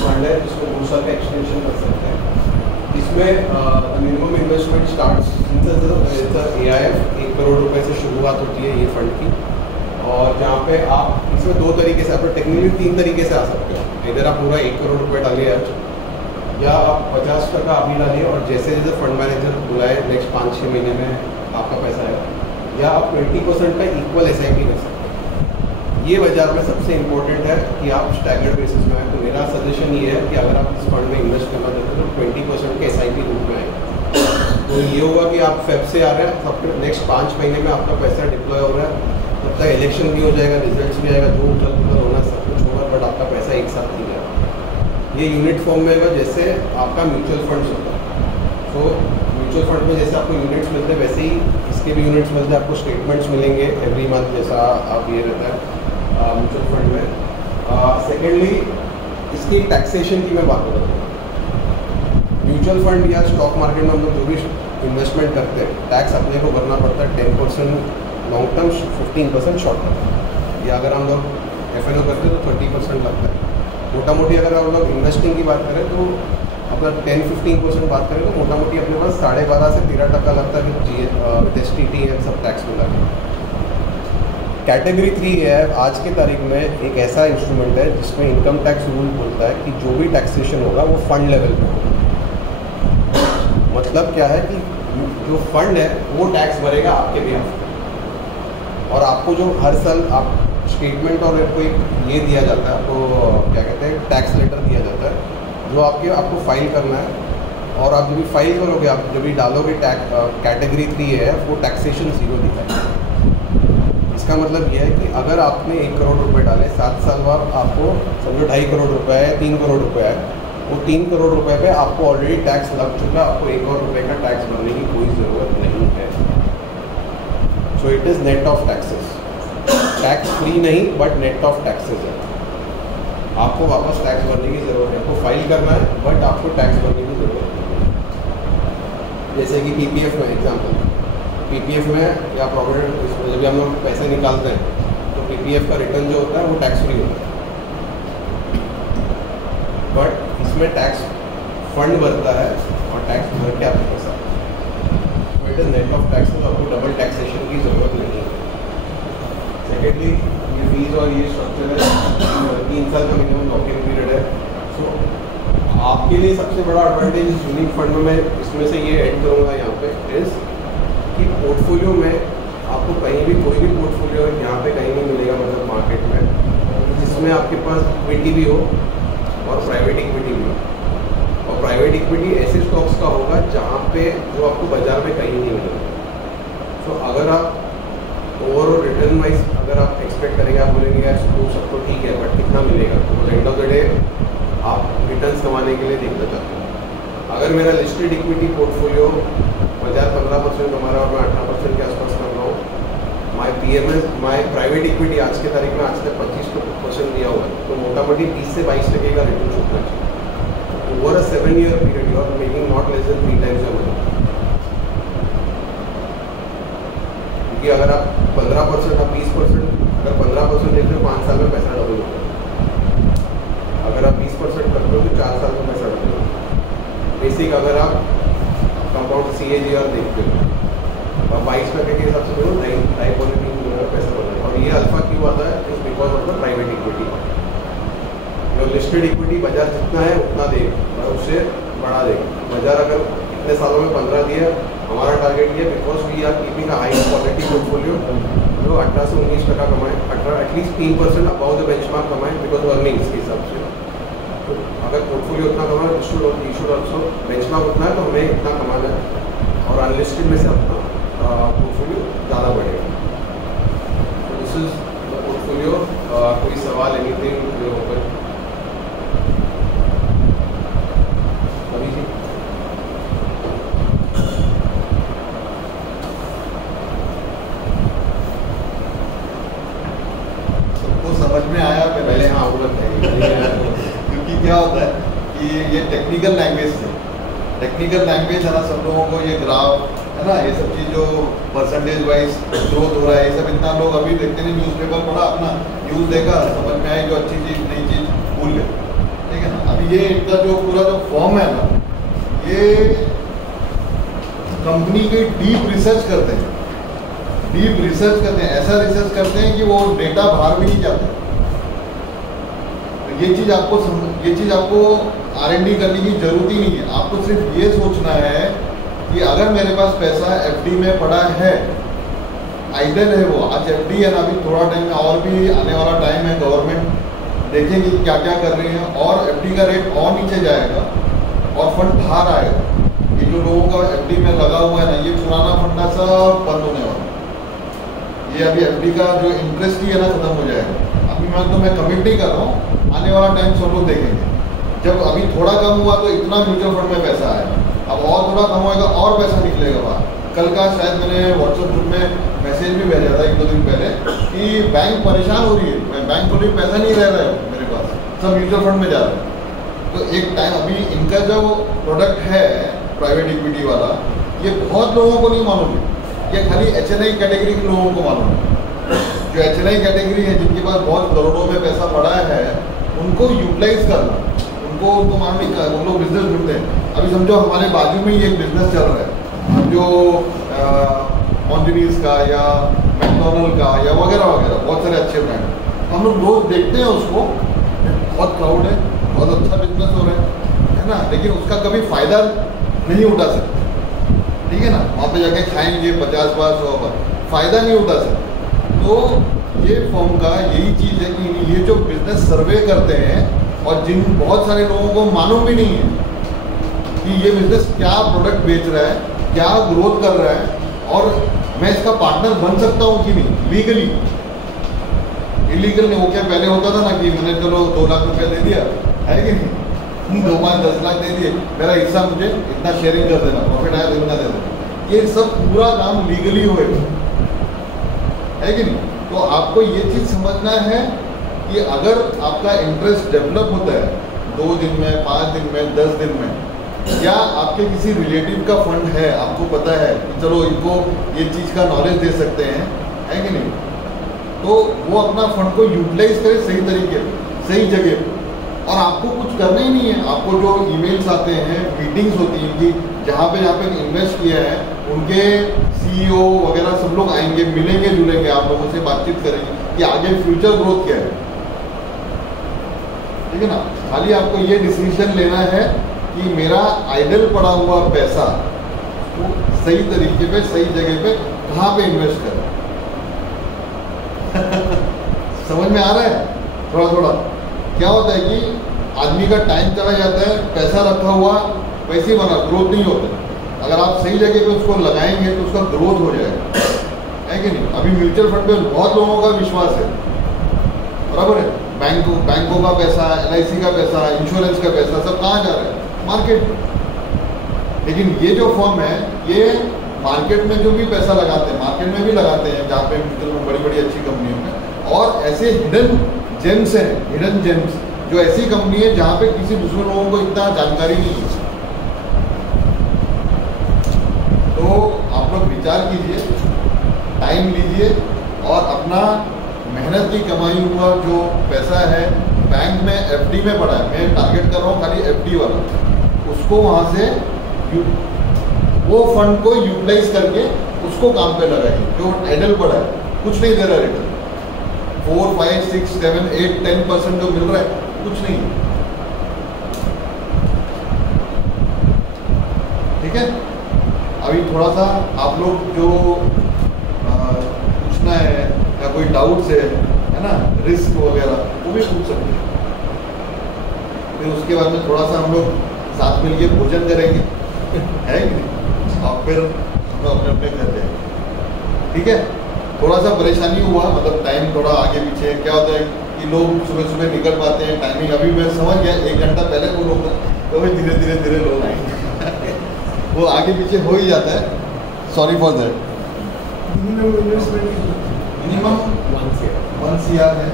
फंड है जिसको 2 साल का एक्सटेंशन कर सकते हैं। इसमें minimum investment start AIF 1 crore रुपए से शुरुआत होती है ये फंड की, और जहाँ पे आप इसमें 2 तरीके से, आप टेक्निकली 3 तरीके से आ सकते हो। इधर आप पूरा 1 करोड़ रुपये डालिए या आप 50% अभी डालिए, और जैसे जैसे फंड मैनेजर बुलाए नेक्स्ट 5-6 महीने में आपका पैसा आएगा, या आप 20% का इक्वल SIP कर सकते हैं। ये बाजार में सबसे इम्पोर्टेंट है कि आप स्टैगर्ड बेसिस में आए। तो मेरा सजेशन ये है कि अगर आप इस फंड में इन्वेस्ट करना चाहते हैं तो 20% के SIP रूप में आए। तो ये होगा कि आप फेब से आ रहे हैं, सबके नेक्स्ट 5 महीने में आपका पैसा डिप्लॉय हो रहा है, तब तक इलेक्शन भी हो जाएगा, रिजल्ट्स भी आएगा, जो उथल पुथल होना सब कुछ होगा, बट आपका पैसा एक साथ नहीं जाएगा। ये यूनिट फॉर्म में होगा जैसे आपका म्यूचुअल फंड्स होता है। तो म्यूचुअल फंड में जैसे आपको यूनिट्स मिलते हैं वैसे ही इसके भी यूनिट्स मिलते हैं, आपको स्टेटमेंट्स मिलेंगे एवरी मंथ, जैसा आप ये रहता है। म्यूचुअल फंड में। सेकेंडली इसकी टैक्सेशन की मैं बात करूँगा। म्यूचुअल फंड या स्टॉक मार्केट में हम लोग जो भी इन्वेस्टमेंट करते हैं, टैक्स अपने को भरना पड़ता है 10% लॉन्ग टर्म, 15% शॉर्ट टर्म, या अगर हम लोग FNO करते हैं तो 30% लगता है। मोटा मोटी अगर हम लोग इन्वेस्टिंग की बात करें तो अपना 10-15% बात करें तो मोटा मोटी अपने पास 12.5 से 13% लगता है कि STT है सब टैक्स में लगे। कैटेगरी 3 है आज के तारीख में एक ऐसा इंस्ट्रूमेंट है जिसमें इनकम टैक्स रूल बोलता है कि जो भी टैक्सेशन होगा वो फंड लेवल पे होगा। मतलब क्या है कि जो फंड है वो टैक्स भरेगा आपके बिहाफ, और आपको जो हर साल आप स्टेटमेंट और कोई ये दिया जाता है, आपको क्या कहते हैं टैक्स लेटर दिया जाता है जो आपको फाइल करना है, और आप जब भी फाइल करोगे, आप जब भी डालोगे कैटेगरी 3 है वो टैक्सेशन 0 दिखाएगा। इसका मतलब ये है कि अगर आपने 1 करोड़ रुपए डाले 7 साल बाद आपको समझो 2.5 करोड़ रुपए है, 3 करोड़ रुपए है, वो 3 करोड़ रुपए पे आपको ऑलरेडी टैक्स लग चुका है, आपको 1 और रुपए का टैक्स भरने की कोई ज़रूरत नहीं है। So it is net of taxes, tax free नहीं बट नेट ऑफ टैक्सेस है। आपको वापस टैक्स भरने की ज़रूरत है, आपको फाइल करना है बट आपको टैक्स भरने की ज़रूरत नहीं है। जैसे कि PPF में एग्जाम्पल, PPF में या प्रोविडेंट जब भी हम लोग पैसे निकालते हैं तो PPF का रिटर्न जो होता है वो टैक्स फ्री होता है, बट इसमें टैक्स फंड भरता है और टैक्स भर के आपके पास आता है। It is net of taxes, आपको डबल टैक्सेशन की ज़रूरत नहीं है। सेकेंडली ये फीस और ये स्ट्रक्चर है, 3 साल का मिनिमम लॉकिंग पीरियड है। सो आपके लिए सबसे बड़ा एडवांटेज इस यूनिक फंड में मैं इसमें से ये ऐड करूँगा यहाँ पे इज़ कि पोर्टफोलियो में आपको कहीं भी कोई भी पोर्टफोलियो यहाँ पे कहीं नहीं मिलेगा, मतलब मार्केट में, जिसमें आपके पास इक्विटी भी हो और प्राइवेट इक्विटी भी हो। और प्राइवेट इक्विटी ऐसे स्टॉक्स का होगा जहाँ पे जो आपको बाजार में कहीं नहीं मिलेगा। सो अगर आप ओवरऑल रिटर्न वाइज अगर आप एक्सपेक्ट करेंगे, आप बोलेंगे यार सब तो ठीक है बट कितना मिलेगा, तो एंड ऑफ द डे आप रिटर्न्स कमाने के लिए देखना चाहते हैं। अगर मेरा लिस्टेड इक्विटी पोर्टफोलियो बाजार 15% कमा रहा है और मैं 18% के आसपास कर रहा हूँ, माई PMS माई प्राइवेट इक्विटी आज के तारीख में आज तक 25% दिया हुआ है, तो मोटा मोटी 20 से 22% का रिटर्न चुकना चाहिए। Over a 7-year period you are making not less than 3 times your money. क्योंकि अगर आप 15%, आप 20%, अगर 15% देते हो 5 साल में पैसा डबल होगा। अगर आप 20% करते हो तो 4 साल में पैसा डबल होगा। बेसिक अगर आप कंपाउंड CAGR देखते हो और 22% के हिसाब से देखो 9.3 पैसा बना है। और ये अल्फा क्यों आता है? Is because of the private equity. जो लिस्टेड इक्विटी बाजार जितना है उतना देगा और उससे बढ़ा देगा। बाजार अगर इतने सालों में 15 दिया, हमारा टारगेट ये because we are keeping a high quality portfolio जो 18 से 19% कमाए, 18 एटलीस्ट 3% अबाउ द बेंचमार्क कमाए बिकॉज अर्निंग्स के हिसाब से। तो अगर पोर्टफोलियो उतना कमाए, वी शुड ऑल्सो बेंचमार्क उतना है तो हमें इतना कमाना है, और अनलिस्टेड में से अपना पोर्टफोलियो ज़्यादा बढ़ेगा। तो दिस इज द पोर्टफोलियो। कोई सवाल एनीथिंग जो होगा अभी जी? सबको समझ में आया पहले हाँ वो बताइए। क्योंकि क्या होता है कि ये टेक्निकल लैंग्वेज है, टेक्निकल लैंग्वेज है ना, सब लोगों को ये ग्राफ है ना, ये सब चीज़ जो परसेंटेज वाइज ग्रोथ हो रहा है, ये सब इतना लोग अभी देखते नहीं, न्यूज़पेपर पढ़ा, अपना न्यूज़ देखा, समझ में आई जो अच्छी चीज़ नई चीज़ भूल गए, ठीक है ना। अभी ये इनका जो पूरा जो फॉर्म है ना, ये कंपनी की डीप रिसर्च करते हैं, डीप रिसर्च करते हैं, ऐसा रिसर्च करते हैं कि वो डेटा बाहर भी नहीं जाता। ये चीज़ आपको R&D करने की जरूरत ही नहीं है। आपको सिर्फ ये सोचना है कि अगर मेरे पास पैसा FD में पड़ा है, आइडल है वो, आज FD है ना, अभी थोड़ा टाइम में और भी आने वाला टाइम है, गवर्नमेंट देखेगी क्या क्या कर रही है और FD का रेट और नीचे जाएगा और फंड बाहर आएगा। ये जो लोगों का FD में लगा हुआ है ना, ये पुराना फंडा सब बंद होने वाला है। ये अभी FD का जो इंटरेस्ट ही है ना खत्म हो जाएगा। अभी मैं कमिट नहीं कर रहा हूँ, आने वाला टाइम सब लोग देखेंगे। जब अभी थोड़ा कम हुआ तो इतना म्यूचुअल फंड में पैसा आएगा, अब और थोड़ा कम होएगा और पैसा निकलेगा बाहर। कल का शायद मैंने व्हाट्सएप ग्रुप में मैसेज भी भेजा था 1-2 दिन पहले कि बैंक परेशान हो रही है, मैं बैंक को भी पैसा नहीं रह रहा है मेरे पास, सब म्यूचुअल फंड में जा रहा है। तो एक टाइम अभी इनका जो प्रोडक्ट है प्राइवेट इक्विटी वाला, ये बहुत लोगों को नहीं मालूम है, ये खाली HNI कैटेगरी के लोगों को मालूम है। जो HNI कैटेगरी है, जिनके पास बहुत करोड़ों में पैसा पड़ा है, उनको यूटिलाइज करना, उनको मालूम नहीं, उन लोग बिजनेस ढूंढते हैं। अभी समझो हमारे बाजू में ही एक बिजनेस चल रहा है जो मॉन्टिनीज का या मैकडोनल्ड का या वगैरह वगैरह बहुत सारे अच्छे ब्रांड, हम लोग रोज देखते हैं उसको, बहुत क्राउड है, बहुत अच्छा बिजनेस हो रहा है ना, लेकिन उसका कभी फ़ायदा नहीं उठा सकते, ठीक है ना। वहाँ पे जाके खाएंगे 50-100 फ़ायदा नहीं उठा सकते। तो ये फर्म का यही चीज़ है कि ये जो बिजनेस सर्वे करते हैं और जिन बहुत सारे लोगों को मालूम भी नहीं है कि ये बिजनेस क्या प्रोडक्ट बेच रहा है, क्या ग्रोथ कर रहा है, और मैं इसका पार्टनर बन सकता हूँ कि नहीं लीगली। इलीगल नहीं, वो क्या पहले होता था ना कि मैंने चलो 2 लाख रुपया दे दिया, है कि नहीं, 2-5-10 लाख दे दिए, मेरा हिस्सा मुझे इतना शेयरिंग कर देना, प्रॉफिट आया तो इतना दे देना। ये सब पूरा काम लीगली होएगा, है कि नहीं। तो आपको ये चीज़ समझना है कि अगर आपका इंटरेस्ट डेवलप होता है 2 दिन में, 5 दिन में, 10 दिन में, या आपके किसी रिलेटिव का फंड है, आपको पता है कि चलो इनको ये चीज़ का नॉलेज दे सकते हैं, है कि नहीं, तो वो अपना फंड को यूटिलाइज करे सही तरीके पे, सही जगह पे। और आपको कुछ करना ही नहीं है, आपको जो ईमेल्स आते हैं, मीटिंग्स होती हैं कि जहाँ पे इन्वेस्ट किया है उनके CEO वगैरह सब लोग आएंगे, मिलेंगे जुलेंगे, आप लोगों से बातचीत करेंगे कि आगे फ्यूचर ग्रोथ क्या है, ठीक है ना। खाली आपको ये डिसीजन लेना है कि मेरा आइडल पड़ा हुआ पैसा वो सही तरीके पे, सही जगह पे, कहाँ पे इन्वेस्ट करें। समझ में आ रहा है थोड़ा थोड़ा। क्या होता है कि आदमी का टाइम चला जाता है, पैसा रखा हुआ वैसे ही बना, ग्रोथ नहीं होता। अगर आप सही जगह पे उसको लगाएंगे तो उसका ग्रोथ हो जाएगा, है कि नहीं। अभी म्यूचुअल फंड पे बहुत लोगों का विश्वास है, बराबर है। बैंकों का पैसा, LIC का पैसा, इंश्योरेंस का पैसा सब कहाँ जा रहा है, मार्केट। लेकिन ये जो फर्म है ये मार्केट में जो भी पैसा लगाते हैं, मार्केट में भी लगाते हैं, जहाँ पे म्यूचुअल फंड बड़ी बड़ी अच्छी कंपनियों में, और ऐसे हिडन जेम्स हैं, हिडन जेम्स, जो ऐसी कंपनी है जहाँ पे किसी दूसरे लोगों को इतना जानकारी नहीं है। तो आप लोग विचार कीजिए, टाइम लीजिए, और अपना मेहनत की कमाई हुआ जो पैसा है बैंक में FD में पड़ा है, मैं टारगेट कर रहा हूँ खाली FD वाला, उसको वहाँ से वो फंड को यूटिलाइज करके उसको काम पे लगाइए। जो आइडल पड़ा है, कुछ नहीं दे रहा रिटर्न, 4, 5, 6, 7, 8, 10% जो मिल रहा है, कुछ नहीं, ठीक है। अभी थोड़ा सा आप लोग जो पूछना है या कोई डाउट्स है ना, रिस्क वगैरह, वो भी पूछ सकते हैं। फिर उसके बाद में थोड़ा सा हम लोग साथ मिल के भोजन करेंगे, है कि नहीं, और फिर हम लोग अपने अपने घर जाएंगे, ठीक है। थोड़ा सा परेशानी हुआ, मतलब टाइम थोड़ा आगे पीछे। क्या होता है कि लोग सुबह सुबह निकल पाते हैं, टाइमिंग अभी मैं समझ गया, 1 घंटा पहले वो लोग, तो फिर धीरे धीरे धीरे लोग आएंगे वो आगे पीछे हो ही जाता है, sorry for that. Minimum 1 CR है,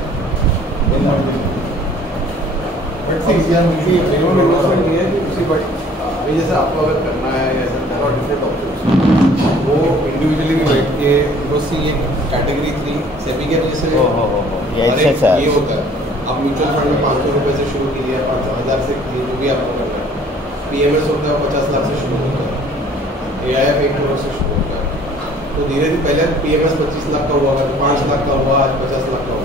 जैसे आपको अगर करना है, जैसे देयर आर डिफरेंट ऑप्शंस, वो इंडिविजुअली भी बैठ के वो सी एक कैटेगरी 3 सेबी के वजह से ये होता है। आप म्यूचुअल फंड में 500 रुपये से शुरू कीजिए, 5,000 से कीजिए, जो भी आपको करना है। PMS होता है 50 लाख से शुरू होता है, AIF 1 करोड़ से शुरू होता है। तो धीरे धीरे पहले PMS 25 लाख का हुआ, 5 लाख का हुआ, आज 50 लाख का